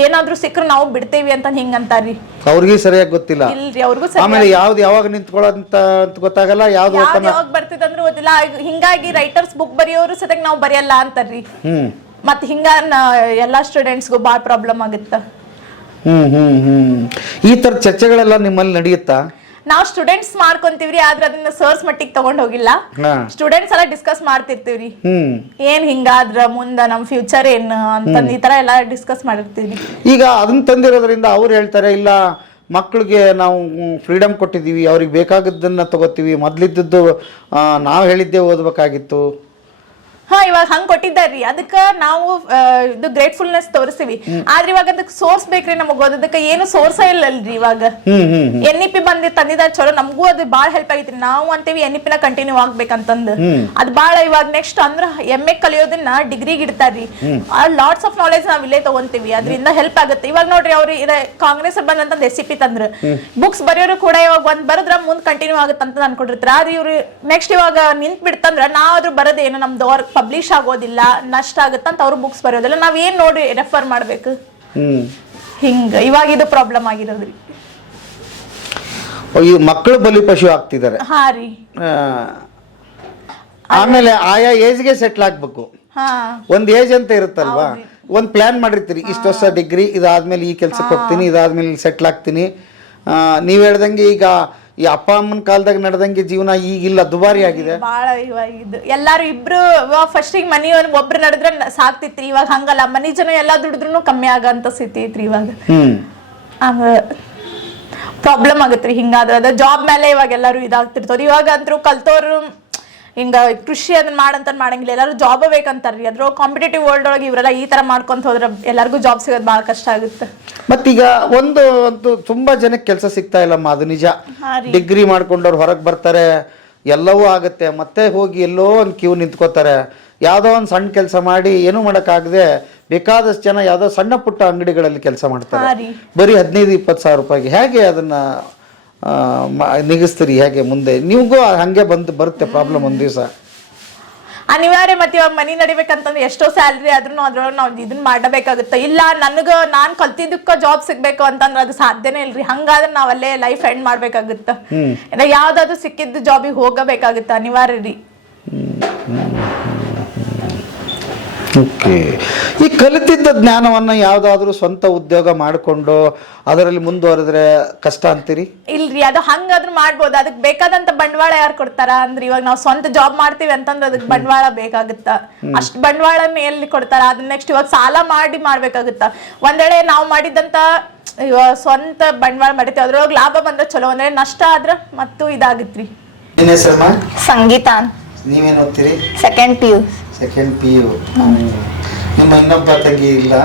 ಏನಾದ್ರೂ ಸಿಕ್ಕ್ರೆ ನಾವು ಬಿಡ್ತೇವಿ ಅಂತ ಹಿಂಗ್ ಅಂತಾರ್ರಿ. ಅವ್ರಿಗೆ ಸರಿಯಾಗಿ ಗೊತ್ತಿಲ್ಲ. ಇಲ್ರಿ ಅವ್ರಿಗೂ ಸರಿ ಆಮೇಲೆ ಯಾವ್ದು ಯಾವಾಗ ನಿಂತ್ಕೊಳ್ಳೋಂತ ಅಂತ ಗೊತ್ತಾಗಲ್ಲ ಯಾವ್ದು ಯಾವಾಗ ಬರ್ತಿದಂದ್ರೆ ಗೊತ್ತಿಲ್ಲ. ಹಿಂಗಾಗಿ ರೈಟರ್ಸ್ ಬುಕ್ ಬರೆಯೋರು ಸತಕ್ ನಾವು ಬರೆಯಲ್ಲ ಅಂತಾರ್ರಿ. ಹ್ಮ್. ಮತ್ ಹಿಂಗ ಎಲ್ಲಾ ಸ್ಟೂಡೆಂಟ್ಸ್ಗೂ ಭಾಳ ಪ್ರಾಬ್ಲಮ್ ಆಗುತ್ತ? ಹ್ಮ್ ಹ್ಮ್ ಹ್ಮ್. ಈ ತರ ಚರ್ಚೆಗಳೆಲ್ಲ ನಿಮ್ಮಲ್ಲಿ ನಡೆಯುತ್ತಾ? ನಾವು ಸ್ಟೂಡೆಂಟ್ಸ್ ಮಾಡ್ಕೊಂತೀವ್ರಿ ಆದ್ರೆ ಅದನ್ನ ಸರ್ಸ್ ಮಟ್ಟಿಗೆ ತಗೊಂಡ್ ಹೋಗಿಲ್ಲ ಹಾ. ಸ್ಟೂಡೆಂಟ್ಸ್ ಎಲ್ಲ ಡಿಸ್ಕಸ್ ಮಾಡ್ತಿರ್ತೀವ್ರಿ. ಹ್ಮ್. ಏನ್ ಹಿಂಗಾದ್ರ ಮುಂದ ನಮ್ ಫ್ಯೂಚರ್ ಏನ್ ಅಂತಂದ್ ಈ ತರ ಎಲ್ಲ ಡಿಸ್ಕಸ್ ಮಾಡಿರ್ತೀವಿ ಈಗ ಅದನ್ನ ತಂದಿರೋದ್ರಿಂದ ಅವ್ರು ಹೇಳ್ತಾರೆ ಇಲ್ಲ ಮಕ್ಕಳಿಗೆ ನಾವು ಫ್ರೀಡಮ್ ಕೊಟ್ಟಿದ್ದೀವಿ ಅವ್ರಿಗೆ ಬೇಕಾಗಿದ್ದನ್ನ ತಗೋತೀವಿ. ಮೊದ್ಲಿದ್ದದ್ದು ನಾವು ಹೇಳಿದ್ದೇ ಓದ್ಬೇಕಾಗಿತ್ತು. ಹಾ ಇವಾಗ ಹಂಗ್ ಕೊಟ್ಟಿದ್ದಾರ್ರಿ. ಅದಕ್ಕ ನಾವು ಇದು ಗ್ರೇಟ್ಫುಲ್ನೆಸ್ ತೋರಿಸ್ತೀವಿ ಆದ್ರೆ ಇವಾಗ ಅದಕ್ಕೆ ಸೋರ್ಸ್ ಬೇಕ್ರಿ ನಮಗ್ ಓದೋದಕ್ಕೆ. ಏನು ಸೋರ್ಸ್ ಇಲ್ಲಲ್ರಿ ಇವಾಗ. ಎನ್ ಇ ಪಿ ಬಂದಿ ತಂದಿದಾರ ಚಲೋ ನಮಗೂ ಅದು ಬಾಳ ಹೆಲ್ಪ್ ಆಗೈತ್ರಿ. ನಾವು ಅಂತೀವಿ ಎನ್ ಇ ಪಿನ ಕಂಟಿನ್ಯೂ ಆಗ್ಬೇಕಂತಂದ್ ಅದ್ ಬಾಳ ಇವಾಗ ನೆಕ್ಸ್ಟ್ ಅಂದ್ರ ಎಂ ಎ ಕಲಿಯೋದನ್ನ ಡಿಗ್ರಿಗೆ ಇಡ್ತಾರ್ರಿ. ಲಾಟ್ಸ್ ಆಫ್ ನಾಲೆಜ್ ನಾವ್ ಇಲ್ಲೇ ತಗೊಂತೀವಿ. ಅದರಿಂದ ಹೆಲ್ಪ್ ಆಗುತ್ತೆ. ಇವಾಗ ನೋಡ್ರಿ ಅವ್ರು ಕಾಂಗ್ರೆಸ್ ಬಂದಂತಂದ್ ಎಸ್ ಸಿ ಪಿ ತಂದ್ರು. ಬುಕ್ಸ್ ಬರೆಯೋರು ಕೂಡ ಇವಾಗ ಒಂದ್ ಬರದ್ರ ಮುಂದ್ ಕಂಟಿನ್ಯೂ ಆಗುತ್ತೆ ಅಂತ ಅನ್ಕೊಂಡಿರ್ತಾರ. ಆದ್ರೆ ಇವ್ರು ನೆಕ್ಸ್ಟ್ ಇವಾಗ ನಿಂತ್ ಬಿಡ್ತಂದ್ರ ನಾವಾದ್ರೂ ಬರೋದೇನು ನಮ್ದು ವರ್ಕ್ ಪಬ್ಲಿಷ್ ಆಗೋದಿಲ್ಲ ನಷ್ಟ ಆಗುತ್ತೆ ಅಂತ ಅವ್ರು ಬುಕ್ಸ್ ಬರೆಯೋದಿಲ್ಲ. ನಾವ್ ಏನ್ ನೋಡಿ ರೆಫರ್ ಮಾಡ್ಬೇಕು? ಹ್ಮ್. ಹಿಂಗ ಇವಾಗ ಇದು ಪ್ರಾಬ್ಲಮ್ ಆಗಿರೋದ್ರಿ. ಈ ಮಕ್ಕಳು ಬಲಿಪಶು ಆಗ್ತಿದ್ದಾರೆ. ಹಾ ರೀ. ಆಮೇಲೆ ಆಯಾ ಏಜ್ಗೆ ಸೆಟ್ಲ್ ಆಗ್ಬೇಕು. ಹಾ. ಒಂದ್ ಏಜ್ ಅಂತ ಇರುತ್ತಲ್ವಾ? ಒಂದ್ ಪ್ಲಾನ್ ಮಾಡಿರ್ತೀರಿ. ಇಷ್ಟು ವರ್ಷ ಡಿಗ್ರಿ ಇದಾದ್ಮೇಲೆ ಈ ಕೆಲ್ಸಕ್ಕೆ ಹೋಗ್ತೀನಿ ಇದಾದ್ಮೇಲೆ ಸೆಟ್ಲ್ ಆಗ್ತೀನಿ. ನೀವ್ ಹೇಳ್ದಂಗೆ ಈಗ ಈ ಅಪ್ಪ ಅಮ್ಮನ ಕಾಲದಾಗ ನಡೆದಂಗೆ ಜೀವನ ಈಗಿಲ್ಲ ದುಬಾರಿ ಆಗಿದೆ. ಬಹಳ ಇವಾಗ ಇದು ಎಲ್ಲಾರು ಇಬ್ರು ಫಸ್ಟ್ ಈಗ ಮನಿ ಒಬ್ರು ನಡೆದ್ರೆ ಸಾಕ್ತಿತ್ರಿ. ಇವಾಗ ಹಂಗಲ್ಲ. ಮನಿ ಜನ ಎಲ್ಲಾ ದುಡಿದ್ರು ಕಮ್ಮಿ ಆಗಂತ ಸ್ಥಿತಿ ಐತ್ರಿ ಇವಾಗ. ಪ್ರಾಬ್ಲಮ್ ಆಗತ್ರಿ ಹಿಂಗಾದ್ರೆ. ಅದ ಜಾಬ್ ಮೇಲೆ ಇವಾಗ ಎಲ್ಲಾರು ಇದಾಗ್ತಿರ್ತವ್ರು. ಇವಾಗ ಅಂತೂ ಕಲ್ತೋರು ಹಿಂಗ ಕೃಷಿ ಅದನ್ನ ಮಾಡಂತ ಮಾಡಂಗಿಲ್ಲ ಎಲ್ಲರೂ ಜಾಬ್ ಬೇಕಂತಾರ್ರಿ. ಅದ್ರ ಕಾಂಪಿಟೇಟಿವ್ ವರ್ಲ್ಡ್ ಒಳಗೆ ಇವರೆಲ್ಲ ಈ ತರ ಮಾಡ್ಕೊಂತ ಹೋದ್ರೆ ಎಲ್ಲರಿಗೂ ಜಾಬ್ ಸಿಗೋದು ಬಹಳ ಕಷ್ಟ ಆಗುತ್ತೆ. ಮತ್ತೀಗ ಒಂದು ಒಂದು ತುಂಬಾ ಜನಕ್ಕೆ ಕೆಲಸ ಸಿಗ್ತಾ ಇಲ್ಲಮ್ಮ ಅದು ನಿಜ. ಡಿಗ್ರಿ ಮಾಡ್ಕೊಂಡವ್ರು ಹೊರಗೆ ಬರ್ತಾರೆ ಎಲ್ಲವೂ ಆಗುತ್ತೆ. ಮತ್ತೆ ಹೋಗಿ ಎಲ್ಲೋ ಒಂದು ಕ್ಯೂ ನಿಂತ್ಕೋತಾರೆ. ಯಾವ್ದೋ ಒಂದು ಸಣ್ಣ ಕೆಲಸ ಮಾಡಿ ಏನೂ ಮಾಡೋಕ್ಕಾಗದೆ ಬೇಕಾದಷ್ಟು ಜನ ಯಾವುದೋ ಸಣ್ಣ ಪುಟ್ಟ ಅಂಗಡಿಗಳಲ್ಲಿ ಕೆಲಸ ಮಾಡ್ತಾರೆ. ಬರೀ ಹದಿನೈದು ಇಪ್ಪತ್ತು ಸಾವಿರ ರೂಪಾಯಿಗೆ. ಹೇಗೆ ಅದನ್ನ ನಿಗಿಸ್ತೀರಿ ಹೇಗೆ ಮುಂದೆ? ನಿಮಗೂ ಹಂಗೆ ಬಂದು ಬರುತ್ತೆ ಪ್ರಾಬ್ಲಮ್ ಒಂದು ದಿವಸ. ಅನಿವಾರ್ಯ ಮತ್ತೆ ಇವಾಗ ಮನಿ ನಡಿಬೇಕಂತಂದ್ರೆ ಎಷ್ಟೋ ಸ್ಯಾಲ್ರಿ ಆದ್ರೂ ಅದ್ರೊಳಗೆ ನಾವು ಇದನ್ನ ಮಾಡಬೇಕಾಗುತ್ತೆ. ಇಲ್ಲ ನನಗ ನಾನ್ ಕಲ್ತಿದ್ದಕ್ಕ ಜಾಬ್ ಸಿಗ್ಬೇಕು ಅಂತಂದ್ರೆ ಅದು ಸಾಧ್ಯನೇ ಇಲ್ರಿ. ಹಂಗಾದ್ರೆ ನಾವಲ್ಲೇ ಅಲ್ಲೇ ಲೈಫ್ ಎಂಡ್ ಮಾಡ್ಬೇಕಾಗುತ್ತೆ ಯಾವ್ದಾದ್ರು ಸಿಕ್ಕಿದ್ದು ಜಾಬಿಗೆ ಹೋಗಬೇಕಾಗುತ್ತೆ ಅನಿವಾರ್ಯ ರೀ ಓಕೆ. ಈ ಕಲಿತಿದ್ದ ಜ್ಞಾನವನ್ನು ಯಾವುದಾದ್ರೂ ಸ್ವಂತ ಉದ್ಯೋಗ ಮಾಡಿಕೊಂಡು ಅದರಲ್ಲಿ ಮುಂದುವರೆದ್ರೆ ಕಷ್ಟ ಅಂತೀರಿ? ಇಲ್ರಿ ಅದು ಹಂಗಾದ್ರೂ ಮಾಡ್ಬೋದು. ಅದಕ್ಕೆ ಬೇಕಾದಂತ ಬಂಡವಾಳ ಯಾರು ಕೊಡ್ತಾರ? ಅಂದ್ರೆ ಇವಾಗ ನಾವು ಸ್ವಂತ ಜಾಬ್ ಮಾಡ್ತೀವಿ ಅಂತಂದ್ರೆ ಅದಕ್ಕೆ ಬಂಡವಾಳ ಬೇಕಾಗುತ್ತ. ಅಷ್ಟು ಬಂಡವಾಳನ ಎಲ್ಲಿ ಕೊಡ್ತಾರ. ಅದನ್ನ ನೆಕ್ಸ್ಟ್ ಇವಾಗ ಸಾಲ ಮಾಡಿ ಮಾಡ್ಬೇಕಾಗುತ್ತ. ಒಂದ್ ವೇಳೆ ನಾವು ಮಾಡಿದಂತ ಇವಾಗ ಸ್ವಂತ ಬಂಡವಾಳ ಮಾಡಿರ್ತೀವಿ. ಅದ್ರೊಳಗೆ ಲಾಭ ಬಂದ್ರೆ ಚಲೋ. ಅಂದ್ರೆ ವೇಳೆ ನಷ್ಟ ಆದ್ರ ಮತ್ತು ಇದಾಗತ್ರಿ. ಸಂಗೀತ ಅಂತ. ಸಂಗೀತ ನೀವೇನು ಓದ್ತೀರಿ? Second P U second P U ನಿಮ್ಮ ಇನ್ನೊಬ್ಬ ತಂಗಿ ಇಲ್ಲ?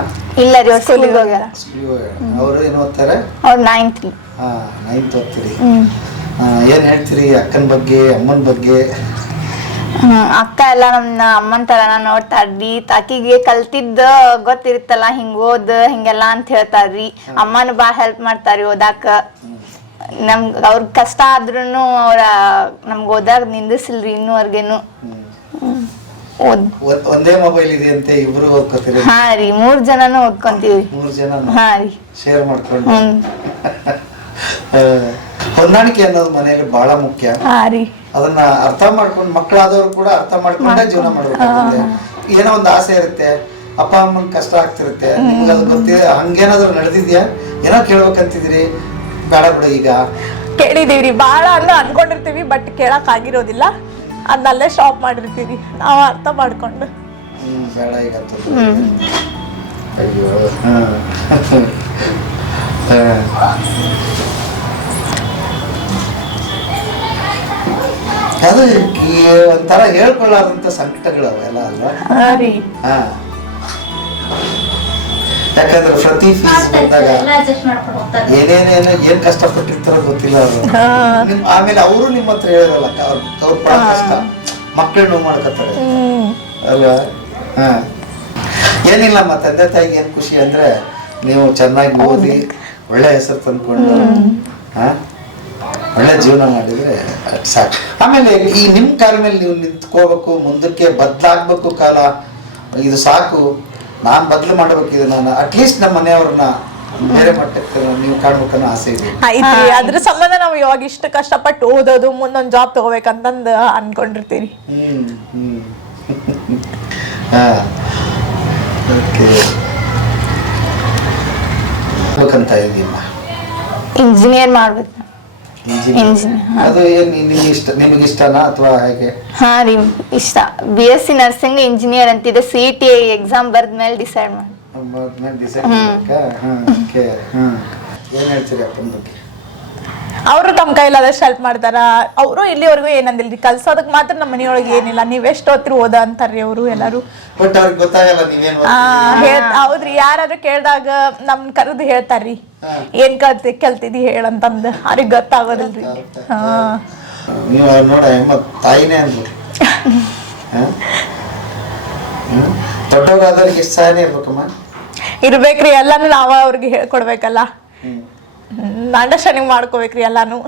ಇಲ್ಲ ರೀ ಅವ್ರು ಸ್ಕೂಲಿಗೆ ಹೋಗ್ಯಾರ. ಅವರು ಏನು ಓದ್ತಾರೆ? ಅವ್ರು ನೈನ್ತ್ ರೀ ಹಾ ನೈನ್ತ್ ಓದ್ತೀರಿ. ಏನು ಹೇಳ್ತೀರಿ ಅಕ್ಕನ ಬಗ್ಗೆ ಅಮ್ಮನ ಬಗ್ಗೆ? ಅಕ್ಕ ಎಲ್ಲ ನಮ್ಮ ಅಮ್ಮನ ಥರನ ನೋಡ್ತಾರ್ರಿ. ತಾಕಿಗೆ ಕಲ್ತಿದ್ದ ಗೊತ್ತಿರುತ್ತಲ್ಲ ಹಿಂಗೆ ಓದ್ ಹಿಂಗೆಲ್ಲ ಅಂತ ಹೇಳ್ತಾರ್ರಿ. ಅಮ್ಮನ ಭಾಳ ಹೆಲ್ಪ್ ಮಾಡ್ತಾರಿ ಓದಾಕ. ನಮ್ಗ್ ಅವ್ರ ಕಷ್ಟ ಆದ್ರೂನು ಅವ್ರ ನಮ್ಗ್ ಓದಾಗ ನಿಂದಿಸಿಲ್ರಿ ಇನ್ನೂವರೆಗೇನು. ಒಂದೇ ಮೊಬೈಲ್ ಇದೆ ಅಂತ ಇಬ್ರು ಓದ್ಕೋತೀರಿ? ಹಾ ರೀ ಮೂರ್ ಜನನು ಓದ್ಕೊಂತೀವಿ. ಮೂರ್ ಜನ ಹಾ ರೀ. ಶೇರ್ ಮಾಡ್ಕೊಂಡು? ಹೊಂದಾಣಿಕೆ ಅನ್ನೋದು ಮನೆಯಲ್ಲಿ ಬಹಳ ಮುಖ್ಯ. ಹಾ ರೀ. ಅದನ್ನ ಅರ್ಥ ಮಾಡ್ಕೊಂಡು ಮಕ್ಕಳಾದವರು ಕೂಡ ಅರ್ಥ ಮಾಡ್ಕೊಂಡೇ ಜೀವನ ಮಾಡ್ಬೇಕಾಗುತ್ತೆ. ಏನೋ ಒಂದು ಆಸೆ ಇರುತ್ತೆ ಅಪ್ಪ ಅಮ್ಮನ್ ಕಷ್ಟ ಆಗ್ತಿರುತ್ತೆ ನಿಮ್ಗೆ ಅದು ಗೊತ್ತಿದೆ ಹಂಗೇನಾದ್ರು ನಡೆದಿದ್ಯಾ? ಏನೋ ಕೇಳ್ಬೇಕಂತಿದ್ರಿ ಬೇಡ ಬಿಡು ಈಗ ಕೇಳಿದೀವ್ರಿ ಬಾಳ ಅಂದ್ರೆ ಅನ್ಕೊಂಡಿರ್ತೀವಿ ಬಟ್ ಕೇಳಕ್ ಆಗಿರೋದಿಲ್ಲ ಅದನ್ನಲ್ಲೇ ಸ್ಟಾಪ್ ಮಾಡಿರ್ತೀವಿ ನಾವು ಅರ್ಥ ಮಾಡ್ಕೊಂಡು ಹ್ಮ್ ಬೇಡ ಈಗ ಅಂತ ಅಯ್ಯೋ ಹ್ಮ್. ಹಾ. ಅದು ಈ ಒಂಥರ ಹೇಳ್ಕೊಳ್ಳಾರಂತ ಸಂಕಟಗಳು ಅವೆಲ್ಲ ಅಲ್ವಾ ಹಾ ರೀ ಹಾ ಯಾಕಂದ್ರೆ ಪ್ರತಿ ಫೀಸ್ ಬಂದಾಗ ಏನೇನೇನು ಎಲ್ಲ ಅಡ್ಜಸ್ಟ್ ಮಾಡ್ಕೊಂಡು ಹೋಗ್ತಾರೆ ಏನೇನೇನೋ ಏನ್ ಕಷ್ಟಪಟ್ಟಿರ್ತಾರೋ ಗೊತ್ತಿಲ್ಲ ಅವರು. ನಿಮ್ ಆಮೇಲೆ ಅವರು ನಿಮ್ಮ ಹತ್ರ ಹೇಳಿರಲ್ಲ ಅವ್ರ ಅವ್ರ ಪಡೋ ಕಷ್ಟ. ಮಕ್ಕಳು ನೋವು ಮಾಡ್ಕೊತಾರೆ. ಅಲ್ವಾ? ಹಾ. ಏನಿಲ್ಲಮ್ಮ ತಂದೆ ತಾಯಿಗೆ ಏನ್ ಖುಷಿ ಅಂದ್ರೆ ನೀವು ಚೆನ್ನಾಗಿ ಓದಿ ಒಳ್ಳೆ ಹೆಸರು ತಂದ್ಕೊಂಡು ಹಾ? ಒಳ್ಳೆ ಜೀವನ ಮಾಡಿದ್ರೆ ಸಾಕು. ಆಮೇಲೆ ಈ ನಿಮ್ ಕಾಲ ಮೇಲೆ ನೀವು ನಿಂತ್ಕೋಬೇಕು ಮುಂದಕ್ಕೆ ಬದಲಾಗ್ಬೇಕು ಕಾಲ ಇದು ಸಾಕು. ನಾನ್ ಬದಲು ಮಾಡಬೇಕಿದೆ ನಾನು. ನಾನು ಅಟ್ಲೀಸ್ಟ್ ನಮ್ಮ ಮನೆಯವ್ರನ್ನ ಬೇರೆ ಮಟ್ಟಕ್ಕೆ ನೀವು ಕಾಣ್ಬೇಕನ್ನೋ ಆಸೆ ಇದೆ. ಐತ್ರಿ ಅದ್ರ ಸಂಬಂಧ ನಾವು ಇವಾಗ ಇಷ್ಟು ಕಷ್ಟಪಟ್ಟು ಓದೋದು ಮುಂದೊಂದು ಜಾಬ್ ತಗೋಬೇಕಂತಂದು ಅನ್ಕೊಂಡಿರ್ತೀನಿ. ಹ್ಮ್ ಹ್ಮ್. ಹಾ. ಓಕೆ ಇಂಜಿನಿಯರ್ ಮಾಡ್ಬೇಕು. ಅದು ಏನು ನಿಮಗೆ ಇಷ್ಟ ನಿಮಗೆ ಇಷ್ಟನಾ ಅಥವಾ ಹೇಗೆ? ಹಾ ರೀ ಇಷ್ಟ. B S C nursing engineer ಅಂತಿದೆ. ಸಿ ಟಿ ಎಕ್ಸಾಮ್ ಬರ್ದ ಮೇಲೆ ಡಿಸೈಡ್ ಮಾಡಿ. ಡಿಸೈಡ್ ಮಾಡ್ಬೇಕಾ? ಹಾ ಓಕೆ ಹಾ. ಏನ್ ಹೇಳ್ತೀರಿ ಅಪ್ಪನ ಬಗ್ಗೆ? ಅವರು ತಮ್ಮ ಕೈಲಾದಷ್ಟು ಹೆಲ್ಪ್ ಮಾಡ್ತಾರ. ಅವರು ಇಲ್ಲಿವರೆಗೂ ಏನಂದಿಲ್ರಿ ಕಲ್ಸೋದಕ್ಕೆ ಮಾತ್ರ ನಮ್ಮ ಮನೆಯೊಳಗೆ ಏನಿಲ್ಲ. ನೀವ್ ಎಷ್ಟು ಹೊತ್ತು ಓದ ಅಂತಾರ್ರಿ ಅವರು ಎಲ್ಲಾರು. ಬಟ್ ಅವ್ರಿಗೆ ಗೊತ್ತಾಗಲ್ಲ ನೀವೇನು ಆ, ಹೇಳ್- ಹೌದ್ರಿ. ಯಾರಾದ್ರೂ ಕೇಳ್ದಾಗ ನಮ್ ಕರೆದು ಹೇಳ್ತಾರ್ರಿ. ಏನ್ ಕಲ್ತಿ ಕಲ್ತಿದಿ ಹೇಳಂತಂದು ಅವ್ರಿಗೆ ಗೊತ್ತಾಗೋದಿಲ್ರಿ. ಹಾ. ನೀವು ನೋಡ ಎಮ್ಮ ತಾಯಿನೇ ಅಂದ್ಬಿಟ್ಟು ದೊಡ್ಡವರಾದವ್ರಿಗೆ ಎಷ್ಟು ಸಹಾಯನೇ ಇರ್ಬೇಕಮ್ಮ ಇರ್ಬೇಕ್ರಿ. ಎಲ್ಲಾನು ನಾವ ಅವ್ರಿಗೆ ಹೇಳ್ಕೊಡ್ಬೇಕಲ್ಲ. ಅಂಡರ್ಸ್ಟ್ಯಾಂಡಿಂಗ್ ಮಾಡ್ಕೋಬೇಕ್ರಿ ಎಲ್ಲಾನು.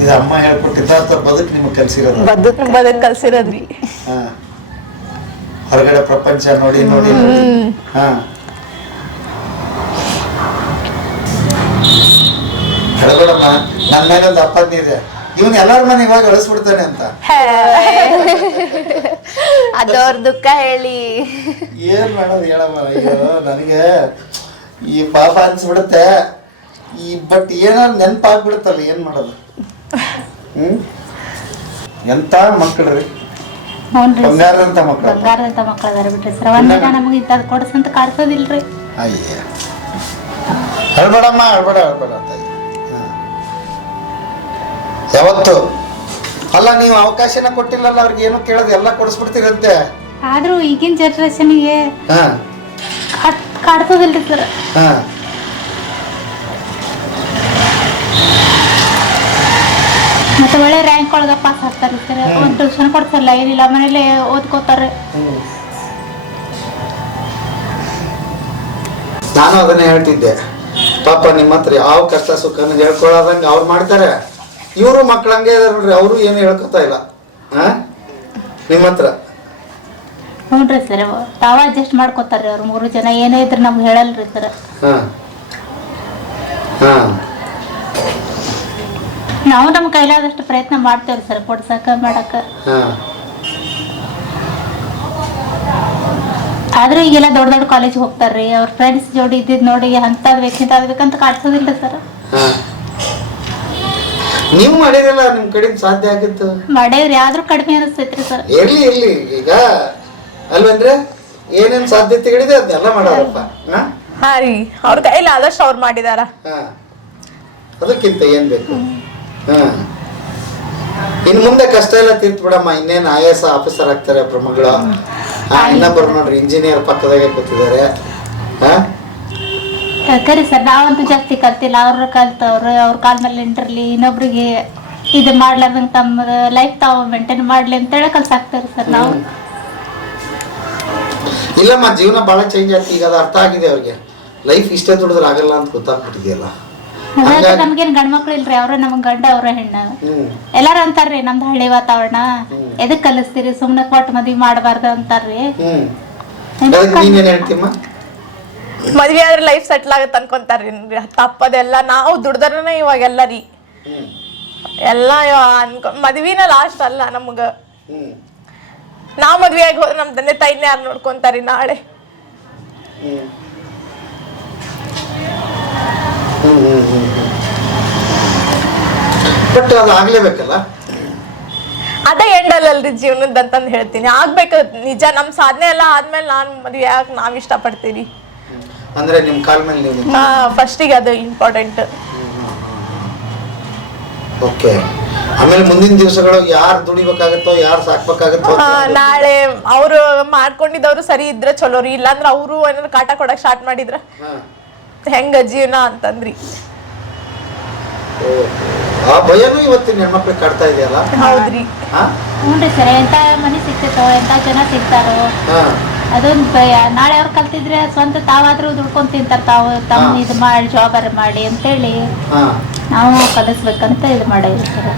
ಇದು ಅಮ್ಮ ಹೇಳ್ಕೊಟ್ಟಿದ್ದ ಅಥವಾ ಬದುಕು ನಿಮಗೆ ಕಲ್ಸಿರೋದು? ಬದುಕ್. ಬದುಕು ಕಲ್ಸಿರೋದ್ರಿ ಹಾ. ಹೊರಗಡೆ ಪ್ರಪಂಚ ನೋಡಿ ನೋಡಿ ನೋಡಿ. ಹಾ. ಹೇಳ್ಬೇಡಮ್ಮ ನನ್ನ ಮೇಲೆ ಒಂದು ಅಪ್ಪ ಇದೆ. ಇವನ್ ಎಲ್ಲಾರ ಮನೆ ಇವಾಗ ಅಳಿಸ್ಬಿಡ್ತಾನೆ ಅಂತ. ಅದವ್ರ ದುಃಖ ಹೇಳಿ. ಏನ್ ಮಾಡೋದು ಹೇಳಮ್ಮ? ಅಯ್ಯೋ ನನಗೆ ಈ ಪಾಪ ಅನ್ಸ್ಬಿಡುತ್ತೆ. ಈ ಬಟ್ ಏನೋ ನೆನಪಾಗ್ಬಿಡುತ್ತಲ್ಲ ಏನ್ ಮಾಡೋದು? ಹ್ಮ್? ಎಂತ ಮಕ್ಕಳ್ರಿ? ಹ್ಞೂನ್ರಿ. ಬಂಗಾರದಂತ ಮಕ್ಕಳು ಬಂಗಾರದಂತ ಮಕ್ಳು ಅದಾರ ಬಿಡ್ರಿ ಸರ್. ಒಂದಿನ ನಮಗೆ ಇಂಥದ್ದು ಕೊಡ್ಸಂತ ಕಾಡ್ಸೋದಿಲ್ರಿ ಅಯ್ಯ ಹೇಳ್ಬೇಡಮ್ಮ ಹೇಳ್ಬೇಡ ಹೇಳ್ಬೇಡ ಅಂತ ಹಾ. ಯಾವತ್ತು? ಅಲ್ಲ ನೀವು ಅವಕಾಶನ ಕೊಟ್ಟಿಲ್ಲಲ್ಲ ಅವ್ರಿಗೆ ಏನು ಕೇಳೋದು? ಎಲ್ಲ ಕೊಡಿಸ್ಬಿಡ್ತೀರಂತೆ. ಆದ್ರೂ ಈಗಿನ ಜನ್ರೇಷನ್ಗೆ ಹಾ. ಕಾಡ್ಸೋದಿಲ್ರಿ ಸರ್ ಹಾ. ಮತ್ತೆ ಒಳ್ಳೆ ರ್ಯಾಂಕ್ ಒಳಗೆ ಪಾಸ್ ಆಗ್ತಾರೆ ಸರ್ ಒಂದು ಟ್ಯೂಷನ್ ಕೊಡ್ತಾರಲ್ಲ ಏನಿಲ್ಲ ಮನೇಲಿ ಓದ್ಕೋತಾರೆ. ಹ್ಮ್. ನಾನು ಅದನ್ನೇ ಹೇಳ್ತಿದ್ದೆ. ಪಾಪ ನಿಮ್ಮ ಹತ್ರ ಯಾವ ಕಷ್ಟ ಸುಖನ ಹೇಳ್ಕೊಳ್ಳೋದಂಗೆ ಅವ್ರು ಮಾಡ್ತಾರೆ. ಇವರು ಮಕ್ಕಳಂಗೆ ಇದಾರೆ ನೋಡ್ರಿ ಅವರು ಏನು ಹೇಳ್ಕೊತಾ ಇಲ್ಲ. ಹಾ? ನಿಮ್ಮ ಹತ್ರ. ಹ್ಞೂನ್ರಿ ಸರ್ ತಾವ ಅಡ್ಜಸ್ಟ್ ಮಾಡ್ಕೋತಾರ್ರಿ ಅವ್ರು. ಮೂರು ಜನ ಏನೇ ಇದ್ರೆ ನಮ್ಗೆ ಹೇಳಲ್ರಿ ಸರ್ ನಾವು ನಮ್ಮ ಕೈಲಾದಷ್ಟು ಪ್ರಯತ್ನ ಮಾಡ್ತೇವ್ರಿ ಸರ್ ಕೊಡ್ಸಕ ಮಾಡಕ. ಆದ್ರೆ ಈಗೆಲ್ಲ ದೊಡ್ಡ ದೊಡ್ಡ ಕಾಲೇಜ್ ಹೋಗ್ತಾರ್ರಿ. ಅವ್ರ ಫ್ರೆಂಡ್ಸ್ ಜೋಡಿ ಇದ್ದಿದ್ ನೋಡಿ ಅಂತದ್ ಬೇಕಿಂತ ಆಗ್ಬೇಕಂತ ಕಾಡ್ಸೋದಿಲ್ಲ ಸರ್ ನೀವು ಮಾಡಿರಲ್ಲ ನಿಮ್ ಕಡೆ ಸಾಧ್ಯ ಆಗಿತ್ತು? ಮಾಡೇವ್ರಿ ಆದ್ರೂ ಕಡಿಮೆ ಅನಿಸ್ತೈತ್ರಿ ಸರ್ ಇರ್ಲಿ ಇರ್ಲಿ. ಈಗ ಅಲ್ವಂದ್ರೆ ಏನೇನ್ ಸಾಧ್ಯತೆಗಳಿದೆ ಅದನ್ನೆಲ್ಲ ಮಾಡೋರಪ್ಪ ಹಾ? ಹಾ ರೀ ಅವ್ರ ಕೈಲಿ ಆದಷ್ಟು ಅವ್ರು ಮಾಡಿದಾರ. ಹಾ. ಅದಕ್ಕಿಂತ ಏನ್ ಬೇಕು? ಹಾ. ಇನ್ ಮುಂದೆ ಕಷ್ಟ ಎಲ್ಲ ತೀರ್ತ್ ಬಿಡಮ್ಮ ಇನ್ನೇನ್ ಐ ಎಸ್ ಆಫೀಸರ್ ಆಗ್ತಾರೆ ಒಬ್ರು ಮಗಳು. ಹಾ ಇನ್ನೊಬ್ಬರು ನೋಡ್ರಿ ಇಂಜಿನಿಯರ್ ಪಕ್ಕದಾಗೆ ಕೂತಿದ್ದಾರೆ. ಹಾ? ಕರಿ ಸರ್ ನಾವಂತೂ ಜಾಸ್ತಿ ಕಲ್ತಿಲ್ಲ ಅವ್ರ ಕಲ್ತವ್ರು ಅವ್ರ ಕಾಲ ಮೇಲೆ ನಿಂತಿರ್ಲಿ ಇನ್ನೊಬ್ರಿಗೆ ಇದು ಮಾಡ್ಲಾರ್ದಂಗೆ ತಮ್ಮ ಲೈಫ್ ತಾವು ಮೇಂಟೈನ್ ಮಾಡ್ಲಿ ಅಂತೇಳಿ ಕಲ್ಸಾಕ್ತಾರೆ ಸರ್ ನಾವು. ಇಲ್ಲಮ್ಮ ಜೀವನ ಬಹಳ ಚೇಂಜ್ ಆಯ್ತು. ಈಗ ಅದು ಅರ್ಥ ಆಗಿದೆ ಅವ್ರಿಗೆ. ಲೈಫ್ ಇಷ್ಟೇ ದುಡಿದ್ರೆ ಆಗಲ್ಲ ಅಂತ ಗೊತ್ತಾಗ್ಬಿಟ್ಟಿದೆಯಲ್ಲ? ನಮ್ಗೇನ್ ಗಂಡ್ ಮಕ್ಳು ಇಲ್ರಿ ಅವ್ರ ನಮ್ ಗಂಡ ಅವ್ರ ಹೆಣ್ಣ. ಎಲ್ಲಾರು ಅಂತಾರ್ರಿ ನಮ್ದು ಹಳ್ಳಿ ವಾತಾವರಣ. ಎದಕ್ ಕಲಿಸ್ತೀರಿ ಸುಮ್ನೆ ಕೊಟ್ಟು ಮದ್ವಿ ಮಾಡಬಾರ್ದು ಅಂತಾರ್ರಿ. ನೀನೇನ್ ಹೇಳ್ತೀಮ್ಮ ಮದ್ವೆ ಆದ್ರೆ ಲೈಫ್ ಸೆಟ್ಲ್ ಆಗತ್ತೆ ಅನ್ಕೊಂತಾರ್ರಿ ತಪ್ಪದೆಲ್ಲ ನಾವು ದುಡ್ದರನ ಇವಾಗೆಲ್ಲ ರೀ. ಎಲ್ಲ ಅನ್ಕೊ ಮದ್ವಿನ ಲಾಸ್ಟ್ ಅಲ್ಲ ನಮ್ಗ. ನಾವ್ ಮದ್ವೆ ಆಗಿ ಹೋದ್ರೆ ನಮ್ ತಂದೆ ತಾಯಿನ ಯಾರು ನೋಡ್ಕೊಂತಾರಿ ನಾಳೆ. ಅದ ಹ್ಮ್ ಅಲ್ಲಲ್ರಿ ಜೀವನದ್ ಬಟ್ ಅದು ಆಗ್ಲೇಬೇಕಲ್ಲ? ಅದೇ ಎಂಡಲ್ ಅಲ್ರಿ ಜೀವನದ ಅಂತಂದ್ ಹೇಳ್ತೀನಿ. ಆಗ್ಬೇಕು ನಿಜ ನಮ್ ಸಾಧನೆ ಎಲ್ಲ ಆದ್ಮೇಲೆ ನಾನ್ ಮದ್ವೆ ಯಾಕೆ ನಾವ್ ಇಷ್ಟಪಡ್ತೀವಿ. ಅಂದ್ರೆ ನಿಮ್ ಕಾಲ್ ಮೇಲೆ ಫಸ್ಟಿಗೆ ಅದು ಇಂಪಾರ್ಟೆಂಟ್ ಓಕೆ ಆಮೇಲೆ ಮುಂದಿನ ದಿವಸಗಳು ಯಾರು ದುಡಿಬೇಕಾಗತ್ತೋ ಯಾರು ಸಾಕ್ಬೇಕಾಗತ್ತೋ ನಾಳೆ ಅವ್ರು ಮಾಡ್ಕೊಂಡಿದ್ದವ್ರು ಸರಿ ಇದ್ರೆ ಚಲೋ ರೀ ಇಲ್ಲಾಂದ್ರ ಅವರು ಏನಾದ್ರು ಕಾಟ ಕೊಡಕ್ ಸ್ಟಾರ್ಟ್ ಮಾಡಿದ್ರ ಹಾ. ಹೆಂಗ ಜೀವನ ಅಂತಂದ್ರಿ. ಓ. ಆ ಭಯನೂ ಇವತ್ತಿನ ಹೆಣ್ಮಕ್ಳಿಗೆ ಕಾಡ್ತಾ ಇದೆಯಲ್ಲ? ಹೌದ್ರಿ. ಹಾ? ಹ್ಞೂ ಸರ್ ಎಂತ ಮನೆ ಸಿಗ್ತೈತೋ ಎಂತ ಜನ ಸಿಗ್ತಾರೋ ಹಾ. ಅದೊಂದು ಭಯ. ನಾಳೆ ಅವ್ರು ಕಲ್ತಿದ್ರೆ ಸ್ವಂತ ತಾವಾದ್ರೂ ದುಡ್ಕೊಂಡ್ ತಿಂತಾರ ತಾವು ತಮ್ಮ ಹಾ. ಇದು ಮಾಡಿ ಜಾಬರ್ ಮಾಡಿ ಅಂತೇಳಿ. ಹಾ. ನಾವು ಕಲಿಸ್ಬೇಕಂತ ಇದು ಮಾಡಿರ್ತಾರೆ.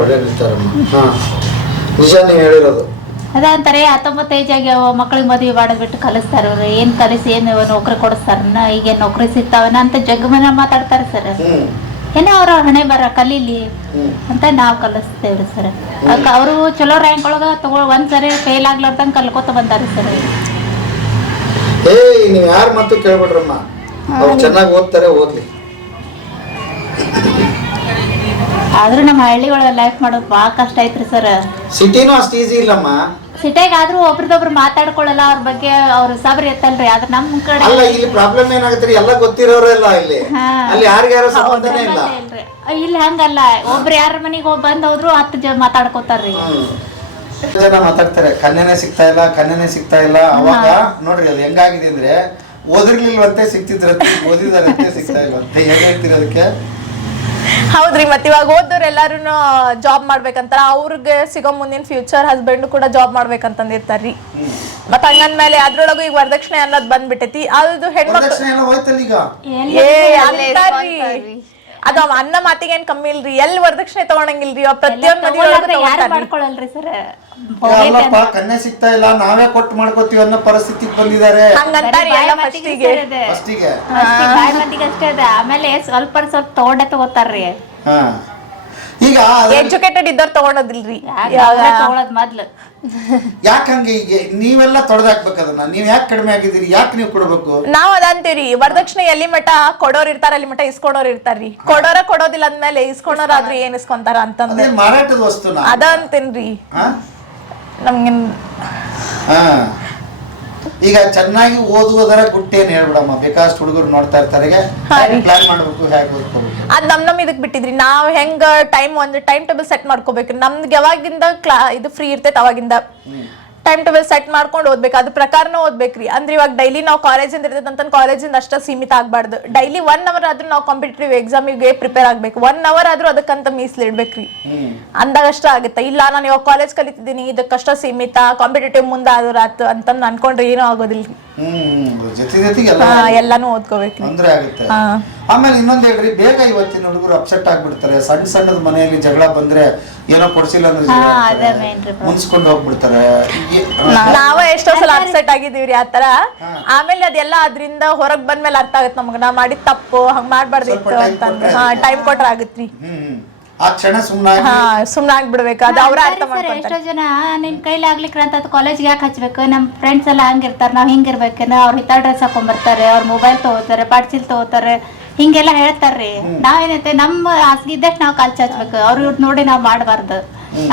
ಒಳ್ಳೆ ನಿರ್ಧಾರಮ್ಮ. ಹಾ. ನಿಜ ನೀವು ಹೇಳಿರೋದು. ಅದ ಅಂತಾರೆ ಹತ್ತೊಂಬತ್ತು ಏಜ್ ಆಗ್ಯಾವ ಮಕ್ಳಿಗೆ ಮದುವೆ ಮಾಡಿಬಿಟ್ಟು ಬಿಟ್ಟು ಕಲಿಸ್ತಾರ ಅವ್ರು. ಏನ್ ಕಲಿಸಿ ಏನ್ ನೌಕರಿ ಕೊಡಿಸ್ತಾರ ಈಗ ನೌಕರಿ ಸಿಗ್ತಾವನ ಅಂತ ಜಗ್ಮನ ಮಾತಾಡ್ತಾರೆ ಸರ್. ಏನೋ ಅವ್ರ ಹಣೆ ಬರ ಕಲೀಲಿ ಅಂತ ನಾವು ಕಲಿಸ್ತೇವ್ರಿ ಸರ್. ಅವರು ಚಲೋ ರ್ಯಾಂಕ್ ಒಳಗ ತಗೊಳ್ ಒಂದ್ ಸರಿ ಫೇಲ್ ಆಗ್ಲಾರ್ದಂಗ ಕಲ್ಕೋತ ಬಂದಾರ ಸರ್. ಏಯ್ ನೀವು ಯಾರು ಮತ್ತು ಕೇಳ್ಬಿಡ್ರಮ್ಮ. ಅವ್ರು ಚೆನ್ನಾಗಿ ಓದ್ತಾರೆ ಓದ್ಲಿ. ಆದ್ರೂ ನಮ್ಮ ಹಳ್ಳಿ ಒಳಗ ಲೈಫ್ ಮಾಡೋದು ಭಾಳ ಕಷ್ಟ ಐತ್ರಿ ಸರ್ ಸಿಟಿನೂ ಅಷ್ಟು ಈಸಿ ಇಲ್ಲಮ್ಮ. ಸಿಟಿಯಾಗ ಆದ್ರೂ ಒಬ್ರದೊಬ್ರು ಮಾತಾಡ್ಕೊಳ್ಳಲ್ಲ ಅವ್ರ ಬಗ್ಗೆ ಅವ್ರ ಸಬ್ರ ಎತ್ತಲ್ರಿ ಆದ್ರ ನಮ್ ಕಡೆ ಅಲ್ಲ ಇಲ್ಲಿ ಪ್ರಾಬ್ಲಮ್ ಏನಾಗುತ್ತೆ ಎಲ್ಲ ಗೊತ್ತಿರೋರೆಲ್ಲ ಇಲ್ಲಿ ಹಾ. ಅಲ್ಲಿ ಯಾರಿಗಾರ ಸಂಬಂಧನೇ ಇಲ್ಲ. ಇಲ್ರಿ. ಇಲ್ಲಿ ಹಂಗಲ್ಲ. ಒಬ್ರು ಯಾರ ಮನೆಗೆ ಹೋಗಿ ಬಂದ್ ಹೋದ್ರು ಹತ್ತು ಜನ ಮಾತಾಡ್ಕೋತಾರ್ರಿ. ಹ್ಮ್. ಜನ ಮಾತಾಡ್ತಾರೆ. ಕನ್ಯನೇ ಸಿಗ್ತಾ ಇಲ್ಲ ಕನ್ಯನೇ ಸಿಗ್ತಾ ಇಲ್ಲ. ಅವಾಗ ನೋಡ್ರಿ ಅದು ಹೆಂಗಾಗಿದೆ ಅಂದ್ರೆ ಓದಿರ್ಲಿಲ್ವಂತೆ ಸಿಗ್ತಿದ್ರಂತೆ ಓದಿದಾರಂತೆ ಸಿಗ್ತಾ ಇಲ್ವಂತೆ ಹೇಗೆ ಹೇಳ್ತೀರ ಅದಕ್ಕೆ? ಹೌದ್ರಿ ಮತ್ ಇವಾಗ ಓದೋರ್ ಎಲ್ಲಾರು ಜಾಬ್ ಮಾಡ್ಬೇಕಂತಾರ ಅವ್ರಿಗೆ ಸಿಗೋ ಮುಂದಿನ ಫ್ಯೂಚರ್ ಹಸ್ಬೆಂಡ್ ಕೂಡ ಜಾಬ್ ಮಾಡ್ಬೇಕಂತಂದಿರ್ತಾರ್ರಿ. ಮತ್ ಮೇಲೆ ಅದ್ರೊಳಗು ಈಗ ವರದಕ್ಷಿಣೆ ಅನ್ನೋದ್ ಬಂದ್ಬಿಟ್ಟೈತಿ ಅದು ಹೆಣ್ಮಕ್ಳು ವರದಕ್ಷಿಣೆ ಎಲ್ಲ ಹೋಯ್ತಲ್ಲ ಈಗ? ಏ ಅಂತಾರ್ರಿ. ಅದು ಅವ ಅನ್ನ ಮಾತಿಗೆ ಏನ್ ಕಮ್ಮಿ ಇಲ್ರಿ ಎಲ್ಲಿ ವರದಕ್ಷಿಣೆ ತಗೊಳಂಗಿಲ್ರಿ ಅವ್? ಪ್ರತಿಯೊಂದ್ ಮದ್ವೆ ಒಳಗೂ. ಮಾಡ್ಕೊಳಲ್ರಿ ಸರ್? ಅಲ್ಲಪ್ಪ ಕನ್ಯೆ ಸಿಗ್ತಾ ಇಲ್ಲ ನಾವೇ ಕೊಟ್ಟು ಮಾಡ್ಕೋತೀವಿ ಅನ್ನೋ ಪರಿಸ್ಥಿತಿಗೆ ಬಂದಿದ್ದಾರೆ. ಹಂಗಂತಾರಿ ಎಲ್ಲ ಫಸ್ಟಿಗೆ ಫಸ್ಟಿಗೆ ಬಾಯ್ ಮಂದಿಗೆ ಅಷ್ಟೇ ಅದ ಆಮೇಲೆ ಸ್ವಲ್ಪ ಸ್ವಲ್ಪ ತಗೊಂಡೆ ತಗೋತಾರ್ರಿ. ಹಾ. ಈಗ ಎಜುಕೇಟೆಡ್ ಇದ್ದವ್ರು ತಗೊಳೋದಿಲ್ರಿ ಯಾಕೆ ತಗೊಳದ್ ಮೊದ್ಲು? ಯಾಕಂಗೆ ಈಗ ನೀವೆಲ್ಲ ತೊಡೆದಾಕ್ಬೇಕು ಅದನ್ನ ನೀವ್ ಯಾಕೆ ಕಡಿಮೆ ಆಗಿದ್ದೀರಿ? ಯಾಕೆ ನೀವು ಕೊಡ್ಬೇಕು? ನಾವ್ ಅದಂತೀರಿ. ವರದಕ್ಷಿಣೆ ಎಲ್ಲಿ ಮಠ ಕೊಡೋರ್ ಇರ್ತಾರ ಅಲ್ಲಿ ಮಠ ಇಸ್ಕೊಡೋರ್ ಇರ್ತಾರ್ರಿ. ಕೊಡೋರ ಕೊಡೋದಿಲ್ಲ ಅಂದ್ಮೇಲೆ ಇಸ್ಕೊಳೋರಾದ್ರೂ ಏನ್ ಇಸ್ಕೊಂತಾರ ಅಂತಂದ್ರೆ. ಅದೇ ಮಾರಾಟದ ವಸ್ತುನ? ಅದ ಅಂತೇನ್ರಿ ಹಾ? ನಮ್ಗೆ ಹಾ. ಈಗ ಚೆನ್ನಾಗಿ ಓದುವುದರ ಗುಟ್ಟೇನು ಹೇಳ್ಬಿಡಮ್ಮ? ಬಿಕಾಸ್ ಹುಡುಗರು ನೋಡ್ತಾ ಇರ್ತಾರೆ. ಪ್ಲಾನ್ ಮಾಡ್ಬೇಕು ಹೇಗೆ ಓದ್ಕೋಬೇಕು? ಅದ್ ನಮ್ ನಮ್ ಇದಕ್ ಬಿಟ್ಟಿದ್ರಿ. ನಾವ್ ಹೆಂಗ ಟೈಮ್ ಒಂದು ಟೈಮ್ ಟೇಬಲ್ ಸೆಟ್ ಮಾಡ್ಕೋಬೇಕು? ನಮ್ಗೆ ಯಾವಾಗಿಂದ ಕ್ಲಾ ಇದು ಫ್ರೀ ಇರ್ತೈತೆ ಅವಾಗಿಂದ. ಟೈಮ್ ಟೇಬಲ್ ಸೆಟ್ ಮಾಡ್ಕೊಂಡು ಓದ್ಬೇಕು. ಅದ್ರ ಪ್ರಕಾರನ ಓದ್ಬೇಕ್ರಿ. ಅಂದ್ರೆ ಇವಾಗ ಡೈಲಿ ನಾವು ಕಾಲೇಜಿಂದ ಇರ್ತದಂತ ಕಾಲೇಜಿಂದ ಅಷ್ಟ ಸೀಮಿತ ಆಗ್ಬಾರ್ದು. ಡೈಲಿ ಒನ್ ಅವರ್ ಆದ್ರೂ ನಾವು ಕಾಂಪಿಟೇಟಿವ್ ಎಕ್ಸಾಮಿಗೆ ಪ್ರಿಪೇರ್ ಆಗ್ಬೇಕು. ಒನ್ ಅವರ್ ಆದ್ರೂ ಅದಕ್ಕಂತ ಮೀಸ್ಲಿಡ್ಬೇಕ್ರಿ ಅಂದಾಗ ಅಷ್ಟ ಆಗುತ್ತೆ. ಇಲ್ಲ ನಾನು ಇವಾಗ ಕಾಲೇಜ್ ಕಲಿತಿದ್ದೀನಿ ಇದಕ್ಕಷ್ಟ ಸೀಮಿತ ಕಾಂಪಿಟೇಟಿವ್ ಮುಂದೆ ಆದ್ರ ಆತು ಅಂತಂದು ಅನ್ಕೊಂಡ್ರೆ ಏನೂ ಆಗೋದಿಲ್ಲ ಎಲ್ಲಾನು ಓದ್ಕೋಬೇಕು. ಆಮೇಲೆ ಇನ್ನೊಂದು ಹೇಳ್ರಿ ಬೇಗ ಇವತ್ತಿನ ಹುಡುಗರು ಅಪ್ಸೆಟ್ ಆಗ್ಬಿಡ್ತಾರೆ. ಸಣ್ಣ ಸಣ್ಣದ ಮನೆಯಲ್ಲಿ ಜಗಳ ಬಂದ್ರೆ ಏನೋ ಕೊಡ್ಸಿಲ್ಲ ಅಂದ್ರೆ. ಮುನ್ಸ್ಕೊಂಡು ಹೋಗ್ಬಿಡ್ತಾರೆ. ನಾವೇ ಎಷ್ಟೋ ಸಲ ಅಪ್ಸೆಟ್ ಆಗಿದೀವ್ರಿ ಆತರ ಆಮೇಲೆ ಅದೆಲ್ಲ ಅದ್ರಿಂದ ಹೊರಗ್ ಬಂದ್ಮೇಲೆ ಅರ್ಥ ಆಗುತ್ತೆ ನಮಗ. ನಾ ಮಾಡಿದ ತಪ್ಪು ಹಂಗ್ ಮಾಡ್ಬಾರ್ದಿತ್ತು time ಅಂತಂದ್ರೆ. ಆಗುತ್ತೆ. ಟೈಮ್ ಕೊಟ್ರ ಆಗತ್ರಿ. ಹ್ಮ್. ಆ ಕ್ಷಣ ಸುಮ್ಮನಾಗಿ ಹಾ ಸುಮ್ನೆ ಆಗ್ಬಿಡ್ಬೇಕು. ಅದು ಅವ್ರ ಅರ್ಥ ಎಷ್ಟೋ ಜನ ನಿನ್ ಕೈಲಿ ಆಗ್ಲಿಕ್ಕೆ ಅಂತ ಕಾಲೇಜ್ಗೆ ಯಾಕೆ ಹಚ್ಬೇಕು? ನಮ್ಮ ಫ್ರೆಂಡ್ಸ್ ಎಲ್ಲ ಹಂಗಿರ್ತಾರೆ ನಾವು ಹಿಂಗಿರ್ಬೇಕೇನ ಅವ್ರು ಹಿತ್ತ ಡ್ರೆಸ್ ಹಾಕೊಂಡ್ಬರ್ತಾರೆ ಅವ್ರ ಮೊಬೈಲ್ ತಗೋತಾರೆ ಪಾಡ್ಸಿಲ್ ತಗೋತಾರೆ. ಹಿಂಗೆಲ್ಲ ಹೇಳ್ತಾರ್ರಿ. ನಾವೇನೈತೆ ನಮ್ಮ ಹಾಸಿಗೆ ಇದ್ದಷ್ಟು ನಾವು ಕಾಲ್ ಚಾಚ್ಬೇಕು. ಅವ್ರು ಇವ್ರು ನೋಡಿ ನಾವು ಮಾಡಬಾರ್ದು.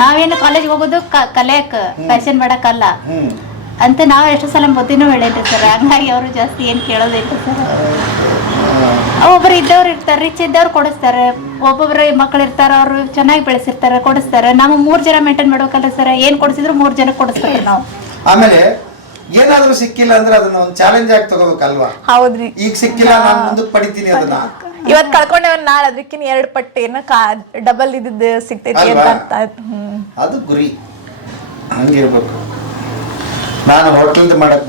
ನಾವೇನು ಕಾಲೇಜ್ ಹೋಗೋದು ಕಲಿಯಕ್ ಫ್ಯಾಷನ್ ಮಾಡಕ್ಕಲ್ಲ ಅಂತ ನಾವು ಎಷ್ಟು ಸಲ ಬುದ್ಧಿನೂ ಹೇಳೇನ್ರಿ ಸರ್. ಹಂಗಾಗಿ ಅವರು ಜಾಸ್ತಿ ಏನು ಕೇಳೋದಿಲ್ಲ ಸರ್. ಒಬ್ಬರು ಇದ್ದವ್ರು ಇರ್ತಾರೆ ರಿಚ್ ಇದ್ದವ್ರು ಕೊಡಿಸ್ತಾರೆ. ಒಬ್ಬೊಬ್ರು ಮಕ್ಳು ಇರ್ತಾರೆ ಅವ್ರು ಚೆನ್ನಾಗಿ ಬೆಳೆಸಿರ್ತಾರೆ ಕೊಡಿಸ್ತಾರೆ. ನಾವು ಮೂರ್ ಜನ ಮೇಂಟೈನ್ ಮಾಡ್ಬೇಕಲ್ಲ ಸರ್. ಏನ್ ಕೊಡಿಸಿದ್ರು ಮೂರ್ ಜನ ಕೊಡಿಸ್ತಾರೆ ನಾವು. ಆಮೇಲೆ ಏನಾದ್ರೂ ಸಿಕ್ಕಿಲ್ಲ ಅಂದ್ರೆ ಅದನ್ನ ಒಂದು ಚಾಲೆಂಜ್ ಆಗಿ ತಗೋಬೇಕಲ್ವಾ? ಹೌದ್ರಿ. ಈಗ ಸಿಕ್ಕಿಲ್ಲ ನಾನು ಮುಂದಕ್ಕೆ ಪಡಿತೀನಿ ಅದನ್ನ. ಇವತ್ತು ಕಳ್ಕೊಂಡೆ ನಾಳೆ ಅದಕ್ಕಿನ ಎರಡ್ ಪಟ್ಟು ಏನ ಡಬಲ್ ಇದ್ದಿದ್ದು ಸಿಗ್ತೈತಿ ಅಂತ? ಅರ್ಥ ಆಯ್ತು ಅದು ಗುರಿ. ಹಂಗಿರ್ಬೇಕು. ನಾನು ಹೋಟೆಲ್ದು ಮಾಡಕ್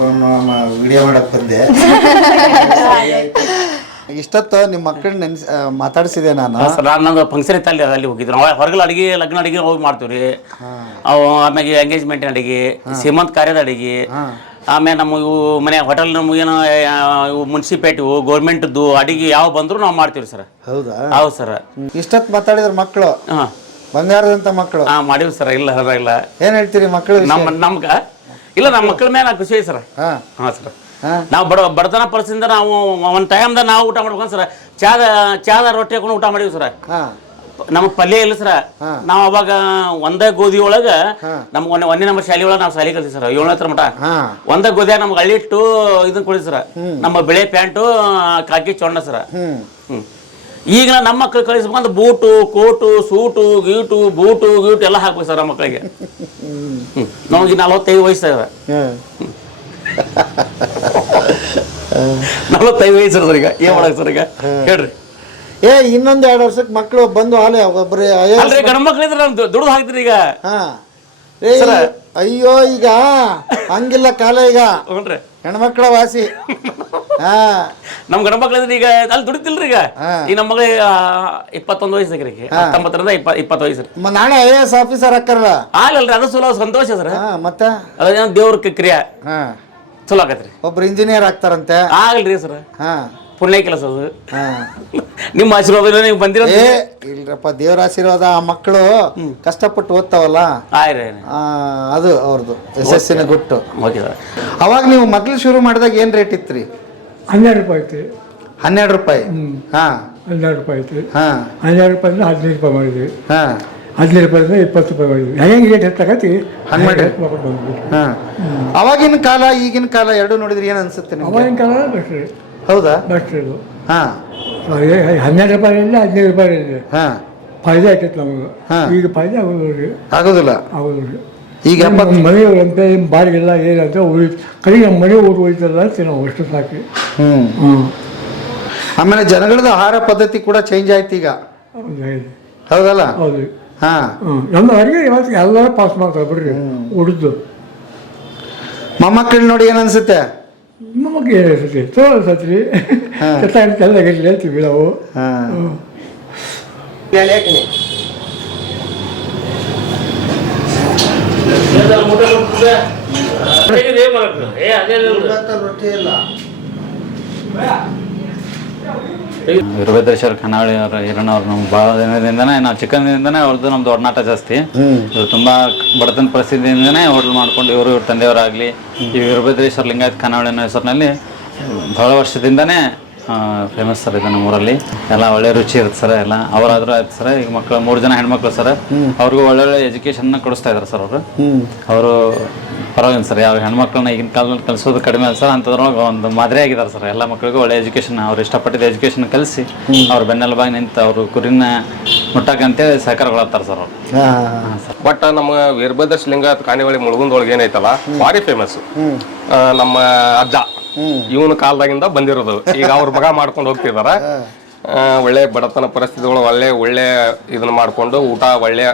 ವಿಡಿಯೋ ಮಾಡಕ್ ಬಂದೆ. *laughs* ಇಷ್ಟೊತ್ತು ನಿಮ್ಮ ಮಕ್ಕಳನ್ನ ನೆನ್ಸ್ ಮಾತಾಡ್ಸಿದೆ ನಾನು? ನಾನು ನಂದು ಫಂಕ್ಷನ್ ಇತ್ತು ಅಲ್ಲಿ ಅಲ್ಲಿ ಹೋಗಿದ್ರು ನಾವು ಹೊರಗಲ ಅಡಿಗೆ ಲಗ್ನ ಅಡಿಗೆ ಹೋಗಿ ಮಾಡ್ತೀವಿ ರೀ ಅವು ಆಮ್ಯಾಗೆ ಎಂಗೇಜ್ಮೆಂಟ್ ಅಡಿಗೆ ಸೀಮಂತ್ ಕಾರ್ಯದ ಅಡಿಗೆ ಆಮೇಲೆ ನಮ್ಮ ಇವು ಮನೆ ಹೋಟೆಲ್ ನಮಗೇನು ಮುನ್ಸಿಪಾಲ್ಟಿ ಗೌರ್ಮೆಂಟ್ದು ಅಡಿಗೆ ಯಾವ ಬಂದ್ರು ನಾವು ಮಾಡ್ತೀವಿ ಸರ್ ಹೌದಾ? ಹೌದು ಸರ್ ಇಷ್ಟೊತ್ತು ಮಾತಾಡಿದ್ರ ಮಕ್ಕಳು ಹಾಂ. ಬಂಗಾರದಂತ ಮಕ್ಕಳು ಹಾಂ ಮಾಡೀವಿ ಸರ್ ಇಲ್ಲ ಅದ ಇಲ್ಲ. ಏನ್ ಹೇಳ್ತೀರಿ ಮಕ್ಕಳು ನಮ್ಮ ನಮ್ಗೆ ಇಲ್ಲ ನಮ್ಮ ಮಕ್ಕಳ ಮೇಲೆ ಖುಷಿ ಐತಿ ಸರ್ ಹಾ. ಹಾಂ ಸರ್ ಹಾ. ನಾವು ಬಡ ಬಡತನ ಪರಿಸ್ಥಿತಿಯಿಂದ ನಾವು ಒಂದು ಟೈಮ್ದಾಗ ನಾವು ಊಟ ಮಾಡ್ಕೊಂಡು ಸರ್ ಚಾದ ಚಾದ ರೊಟ್ಟಿ ಹಾಕೊಂಡು ಊಟ ಮಾಡೀವಿ ಸರ್ ಹಾ. ನಮಗ್ ಪಲ್ಯ ಇಲ್ಲ ಸರ್. ನಾವ್ ಅವಾಗ ಒಂದೇ ಗೋಧಿ ಒಳಗ ನಮ್ಗೆ ಒಂದೇ ಒಂದೇ ನಂಬರ್ ಶಾಲೆ ಒಳಗ ನಾವ್ ಶಾಲೆ ಕಲ್ತೀವಿ ಸರ್. ಮಟ ಹಾ. ಒಂದೇ ಗೋಧಿಯಾಗ ನಮ್ಗೆ ಅಳ್ಳಿಟ್ಟು ಇದನ್ನ ಕೊಡಿ ಸರ್. ನಮ್ಮ ಬೆಳೆ ಪ್ಯಾಂಟು ಕಾಕಿ ಚೊಣ್ಣ ಸರ್. ಈಗ ನಮ್ಮ ಮಕ್ಳು ಕಳಿಸ್ಬೇಕಂದ್ರೆ ಬೂಟು ಕೋಟು ಸೂಟು ಗೀಟು ಬೂಟು ಗೀಟು ಎಲ್ಲ ಹಾಕ್ಬೇಕು ಸರ್ ನಮ್ಮ ಮಕ್ಕಳಿಗೆ ನಮಗೆ ನಲವತ್ತೈದು ವಯಸ್ಸು ಸರ್. ನಲವತ್ತೈದು ವಯಸ್ಸು ಸರ್ ಈಗ. ಏನ್ ಮಾಡಕ್ ಸರ್ ಈಗ? ಹೇಳ್ರಿ. ಏ ಇನ್ನೊಂದ್ ಎರಡು ವರ್ಷಕ್ಕೆ ಮಕ್ಕಳು ಬಂದು ಹಾಲೆ ಒಬ್ಬರೇ ಅಲ್ರಿ ಗಂಡ ಮಕ್ಳು ಇದ್ರೆ ನಾನು ದುಡ್ದು ಹಾಕ್ತೀರಿ ಈಗ. ಹಾ. ಏ, ಅಯ್ಯೋ ಈಗ ಹಂಗಿಲ್ಲ ಕಾಲ ಈಗ. ಹ್ಞೂ ಹೆಣ್ಮಕ್ಳ ವಾಸಿ. ಹಾ. ನಮ್ ಗಂಡ ಮಕ್ಳು ಇದ್ರೆ ಈಗ ಅಲ್ಲಿ ದುಡಿತಿಲ್ರಿ ಈಗ. ಈ ನಮ್ಮ ಮಗಳಿಗೆ ಇಪ್ಪತ್ತೊಂದು ವಯಸ್ಸು ಈಗ. ಹತ್ತೊಂಬತ್ತರಿಂದ ಇಪ್ಪ ಇಪ್ಪತ್ತು ವಯಸ್ಸು ರೀ. ಮ- ನಾಳೆ ಐ ಎ ಎಸ್ ಆಫೀಸರ್ ಹಾಕಲ್ಲ ಆಗಲ್ರಿ ಅದು ಸುಲಭ ಸಂತೋಷ ಸರ್. ಹಾ ಮತ್ತೆ? ಅದೇನೋ ದೇವ್ರ ಕ್ರಿಯೆ. ಹಾ. ಚಲೋ ಆಗತ್ರಿ. ಒಬ್ರು ಇಂಜಿನಿಯರ್ ಆಗ್ತಾರಂತೆ? ಆಗಲ್ರಿ ಸರ್. ಹಾ. ಪುಣ್ಯ ಕೆಲಸ ಅದು. ಹಾ. ನಿಮ್ಮ ಆಶೀರ್ವಾದ ನೀವು ಬಂದಿರೋ ಏ ಇಲ್ರಪ್ಪ ದೇವ್ರ ಆಶೀರ್ವಾದ ಆ ಮಕ್ಕಳು ಕಷ್ಟಪಟ್ಟು ಓದ್ತಾವಲ್ಲ? ಆಯ್ರಿ ಆ, ಅದು ಅವ್ರದ್ದು ಯಶಸ್ಸಿನ ಗುಟ್ಟು. ಓಕೆ ಸರ್ ಅವಾಗ ನೀವು ಮೊದಲು ಶುರು ಮಾಡಿದಾಗ ಏನ್ ರೇಟ್ ಇತ್ರಿ? ಹನ್ನೆರಡು ರೂಪಾಯಿ ಐತಿ ಹನ್ನೆರಡು ರೂಪಾಯಿ? ಹಾಂ. ಹನ್ನೆರಡು ರೂಪಾಯಿ ಐತಿ ಹಾಂ. ಹನ್ನೆರಡು ರೂಪಾಯಿಂದ ಹದಿನೈದು ರೂಪಾಯಿ ಮಾಡಿದ್ವಿ. ಹಾಂ. ಹದಿನೈದು ರೂಪಾಯಿಂದ ಇಪ್ಪತ್ತು ರೂಪಾಯಿ ಮಾಡಿದ್ವಿ. ಹೆಂಗೆ ರೇಟ್ ಹೆಚ್ಚಾಗತಿ ಹನ್ನೆರಡು. ಬಂದ್ಬಿಟ್ಟು ಹಾ. ಅವಾಗಿನ ಕಾಲ ಈಗಿನ ಕಾಲ ಎರಡು ನೋಡಿದ್ರೆ ಏನು ಅನ್ಸುತ್ತೆ ನಿಮ್ಗೆ? ಅವಾಗಿನ ಕಾಲ ಬೆಸ್ಟ್ ಹೌದಾ? ಇದು ಹಾ. ಹನ್ನೆರಡು ರೂಪಾಯಿ ಇಲ್ಲ ಹದಿನೈದು ರೂಪಾಯಿ ಇಲ್ಲ ಹಾಂ. ಫಾಯ್ದೆ ಆಯ್ತೈತೆ ನಮಗೆ. ಹಾ. ಈಗ ಫಾಯ್ದೆ ಆಗೋದಿಲ್ಲ ಆಗೋದಿಲ್ಲ. ಆಗೋದು ರೀ ಈಗ ಎಪ್ಪತ್ತು ನಮ್ಮ ಏನು ಅಂತ ಬಾಡಿಗೆಲ್ಲ ಏನಂತ ಉಳಿ ಕಡೆ ನಮ್ಮ ಮನೆ ಊರು ಉಳಿತಲ್ಲ ಅಂತ ನಾವು ಅಷ್ಟು ಸಾಕಿ. ಹ್ಞೂ ಹ್ಞೂ ಆಮೇಲೆ ಜನಗಳದ್ದು ಆಹಾರ ಪದ್ಧತಿ ಕೂಡ ಚೇಂಜ್ ಆಯ್ತು ಈಗ. ಹೌದು ಹೌದಲ್ಲ? ಹೌದು. ಹಾಂ. ಹ್ಞೂ ನಮ್ಮ ಅಡುಗೆ ಇವತ್ತು ಎಲ್ಲರೂ ಪಾಸ್ ಮಾಡ್ತಾರೆ ಬಿಡ್ರಿ. ಉಳಿದು ಮೊಮ್ಮಕ್ಕಳು ನೋಡಿ ಏನ್ ಅನ್ಸುತ್ತೆ? ನಮಗೆ ಏನು ಅನ್ಸುತ್ತೆ ಸತ್ರಿ. ಕೆಟ್ಟ ಕೆಲ್ಲಾಗಿರ್ಲಿ ಹೇಳ್ತೀವಿ ನಾವು. ಹಾ. ವೀರಭದ್ರೇಶ್ವರ ಖಾನಾವಳಿ ಅವರ ಹಿರಣ್ಣ ಅವ್ರ ನಮ್ಗೆ ಭಾಳ ದಿನದಿಂದನೇ ನಾವು ಚಿಕ್ಕಂದಿನಿಂದನೇ ಅವ್ರದ್ದು ನಮ್ದು ಒಡನಾಟ ಜಾಸ್ತಿ. ಇವ್ರು ತುಂಬಾ ಬಡತನ ಪರಿಸ್ಥಿತಿಯಿಂದನೇ ಹೋಟ್ಲ್ ಮಾಡ್ಕೊಂಡು ಇವರು ಇವ್ರ ತಂದೆಯವರಾಗಲಿ ಈ ವೀರಭದ್ರೇಶ್ವರ ಲಿಂಗಾಯತ್ ಖಾನಾವಳಿ ಅನ್ನೋ ಹೆಸರಿನಲ್ಲಿ ಬಹಳ ವರ್ಷದಿಂದನೇ ಫೇಮಸ್ ಸರ್ ಇದೆ ನಮ್ಮೂರಲ್ಲಿ. ಎಲ್ಲ ಒಳ್ಳೆ ರುಚಿ ಇರುತ್ತೆ ಸರ್ ಎಲ್ಲ ಅವರಾದ್ರೂ ಆಯ್ತು ಸರ್ ಈಗ ಮಕ್ಕಳು ಮೂರು ಜನ ಹೆಣ್ಮಕ್ಳು ಸರ್. ಅವ್ರಿಗೂ ಒಳ್ಳೊಳ್ಳೆ ಎಜುಕೇಶನ್ ಕೊಡಿಸ್ತಾ ಇದ್ದಾರೆ ಸರ್ ಅವರು. ಅವರು ಪರವಾಗಿಲ್ಲ ಸರ್ ಯಾವ ಹೆಣ್ಮಕ್ಳನ್ನ ಈಗಿನ ಕಾಲದಲ್ಲಿ ಕಲಿಸೋದು ಕಡಿಮೆ ಅಲ್ಲ ಸರ್. ಅಂಥದ್ರೊಳಗೆ ಒಂದು ಮಾದರಿ ಆಗಿದ್ದಾರೆ ಸರ್. ಎಲ್ಲ ಮಕ್ಕಳಿಗೂ ಒಳ್ಳೆ ಎಜುಕೇಶನ್ ಅವ್ರು ಇಷ್ಟಪಟ್ಟಿದ್ದ ಎಜುಕೇಶನ್ ಕಲಿಸಿ ಅವ್ರ ಬೆನ್ನೆಲುಬಾಗಿ ನಿಂತು ಅವರು ಗುರಿನ ಮುಟ್ಟಕ್ಕಂತೇಳಿ ಸಹಕಾರಗಳಾಗ್ತಾರೆ ಸರ್ ಅವ್ರು. ಬಟ್ ನಮ್ಮ ವೀರಭದ್ರ ಲಿಂಗಾಯತ್ ಕಾಣಿವಳಿ ಮುಳುಗುಂದೊಳಗೆ ಏನೈತಲ್ಲ ಭಾರಿ ಫೇಮಸ್ ನಮ್ಮ ಅಜ್ಜ. ಇವನ ಕಾಲದಾಗಿಂದ ಬಂದಿರೋದು. ಈಗ ಅವ್ರ ಮಗ ಮಾಡ್ಕೊಂಡು ಹೋಗ್ತಿದಾರ. ಒಳ್ಳೆ ಬಡತನ ಪರಿಸ್ಥಿತಿಗಳು ಒಳ್ಳೆ ಒಳ್ಳೆ ಇದನ್ನ ಮಾಡಿಕೊಂಡು ಊಟ ಒಳ್ಳೆ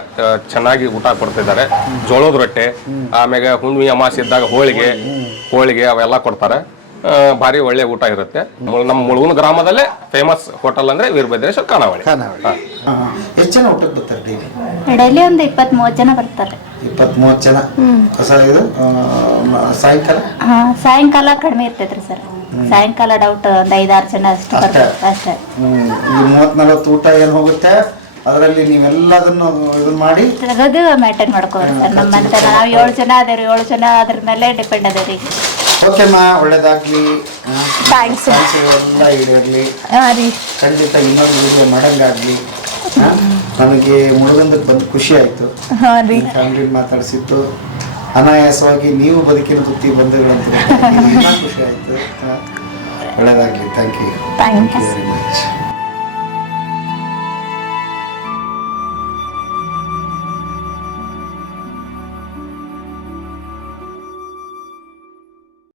ಚೆನ್ನಾಗಿ ಊಟ ಕೊಡ್ತಿದ್ದಾರೆ. ಜೋಳದ ರೊಟ್ಟೆ ಆಮ್ಯಾಗ ಹುಣ್ಣಿಮೆ ಅಮಾಸೆ ಇದ್ದಾಗ ಹೋಳಿಗೆ ಹೋಳಿಗೆ ಅವೆಲ್ಲ ಕೊಡ್ತಾರೆ. ಭಾರಿ ಒಳ್ಳೆ ಊಟ ಇರುತ್ತೆ. ನಮ್ಮ ಮುಳುಗುನ ಗ್ರಾಮದಲ್ಲೇ ಫೇಮಸ್ ಹೋಟೆಲ್ ಅಂದ್ರೆ ವೀರಭದ್ರೇಶ್ವರ ಖಾನಾವಳಿ ಎಷ್ಟು ಜನ ಊಟಕ್ಕೆ ಬರ್ತಾರೆ ಡೈಲಿ? ಡೈಲಿ ಒಂದು ಇಪ್ಪತ್ತ್ ಮೂವತ್ತು ಜನ ಬರ್ತಾರೆ. ಇಪ್ಪತ್ತ್ ಮೂವತ್ತು ಜನ ಹೊಸ ಇದು ಆ, ಮ- ಸಾಯಂಕಾಲ? ಹಾ, ಸಾಯಂಕಾಲ ಕಡಿಮೆ ಇರ್ತೈತ್ರಿ ಸರ್. ಸಾಯಂಕಾಲ ಡೌಟ್ ಒಂದು ಐದಾರು ಜನ ಅಷ್ಟು ಅಷ್ಟೇ. ಬರ್ತಾರೆ ಅಷ್ಟೇ. ಹ್ಮ್. ಈ ಮೂವತ್ ನಲವತ್ತು ಊಟ ಏನು ಹೋಗುತ್ತೆ? ಅದರಲ್ಲಿ ನೀವೆಲ್ಲದನ್ನು ಇದನ್ನ ಮಾಡಿ ತೆಗದು ಮೇಂಟೈನ್ ಮಾಡ್ಕೋರಿ ಸರ್. ನಮ್ಮಂತ ನಾವು ಏಳು ಜನ ಅದೇವ್ರಿ ಏಳು ಜನ ಅದ್ರ ಮೇಲೆ ಡಿಪೆಂಡ್ ಅದೇವ್ರಿ ಓಕೆಮ್ಮ ಒಳ್ಳೇದಾಗ್ಲಿ. ಥ್ಯಾಂಕ್ಸ್ ಎಲ್ಲ ಈಡೇರ್ಲಿ. ಹಾ ರೀ. ಖಂಡಿತ ಇನ್ನೊಂದು ವಿಡಿಯೋ ಮಾಡಂಗಾಗ್ಲಿ. ಹಾ? ನನಗೆ ಮುಳುಗಂದಕ್ಕೆ ಬಂದು ಖುಷಿ ಆಯ್ತು. ಹಾಂ ರೀ. ಫ್ಯಾಮಿಲಿ ಮಾತಾಡಿಸಿತ್ತು ಅನಾಯಾಸವಾಗಿ ನೀವು ಬದುಕಿನ ಬುತ್ತಿ ಬಂಧುಗಳಂತ ಖುಷಿ ಆಯ್ತು. ಒಳ್ಳೆಯದಾಗಲಿ ಒಳ್ಳೇದಾಗ್ಲಿ. Thank you thank you very much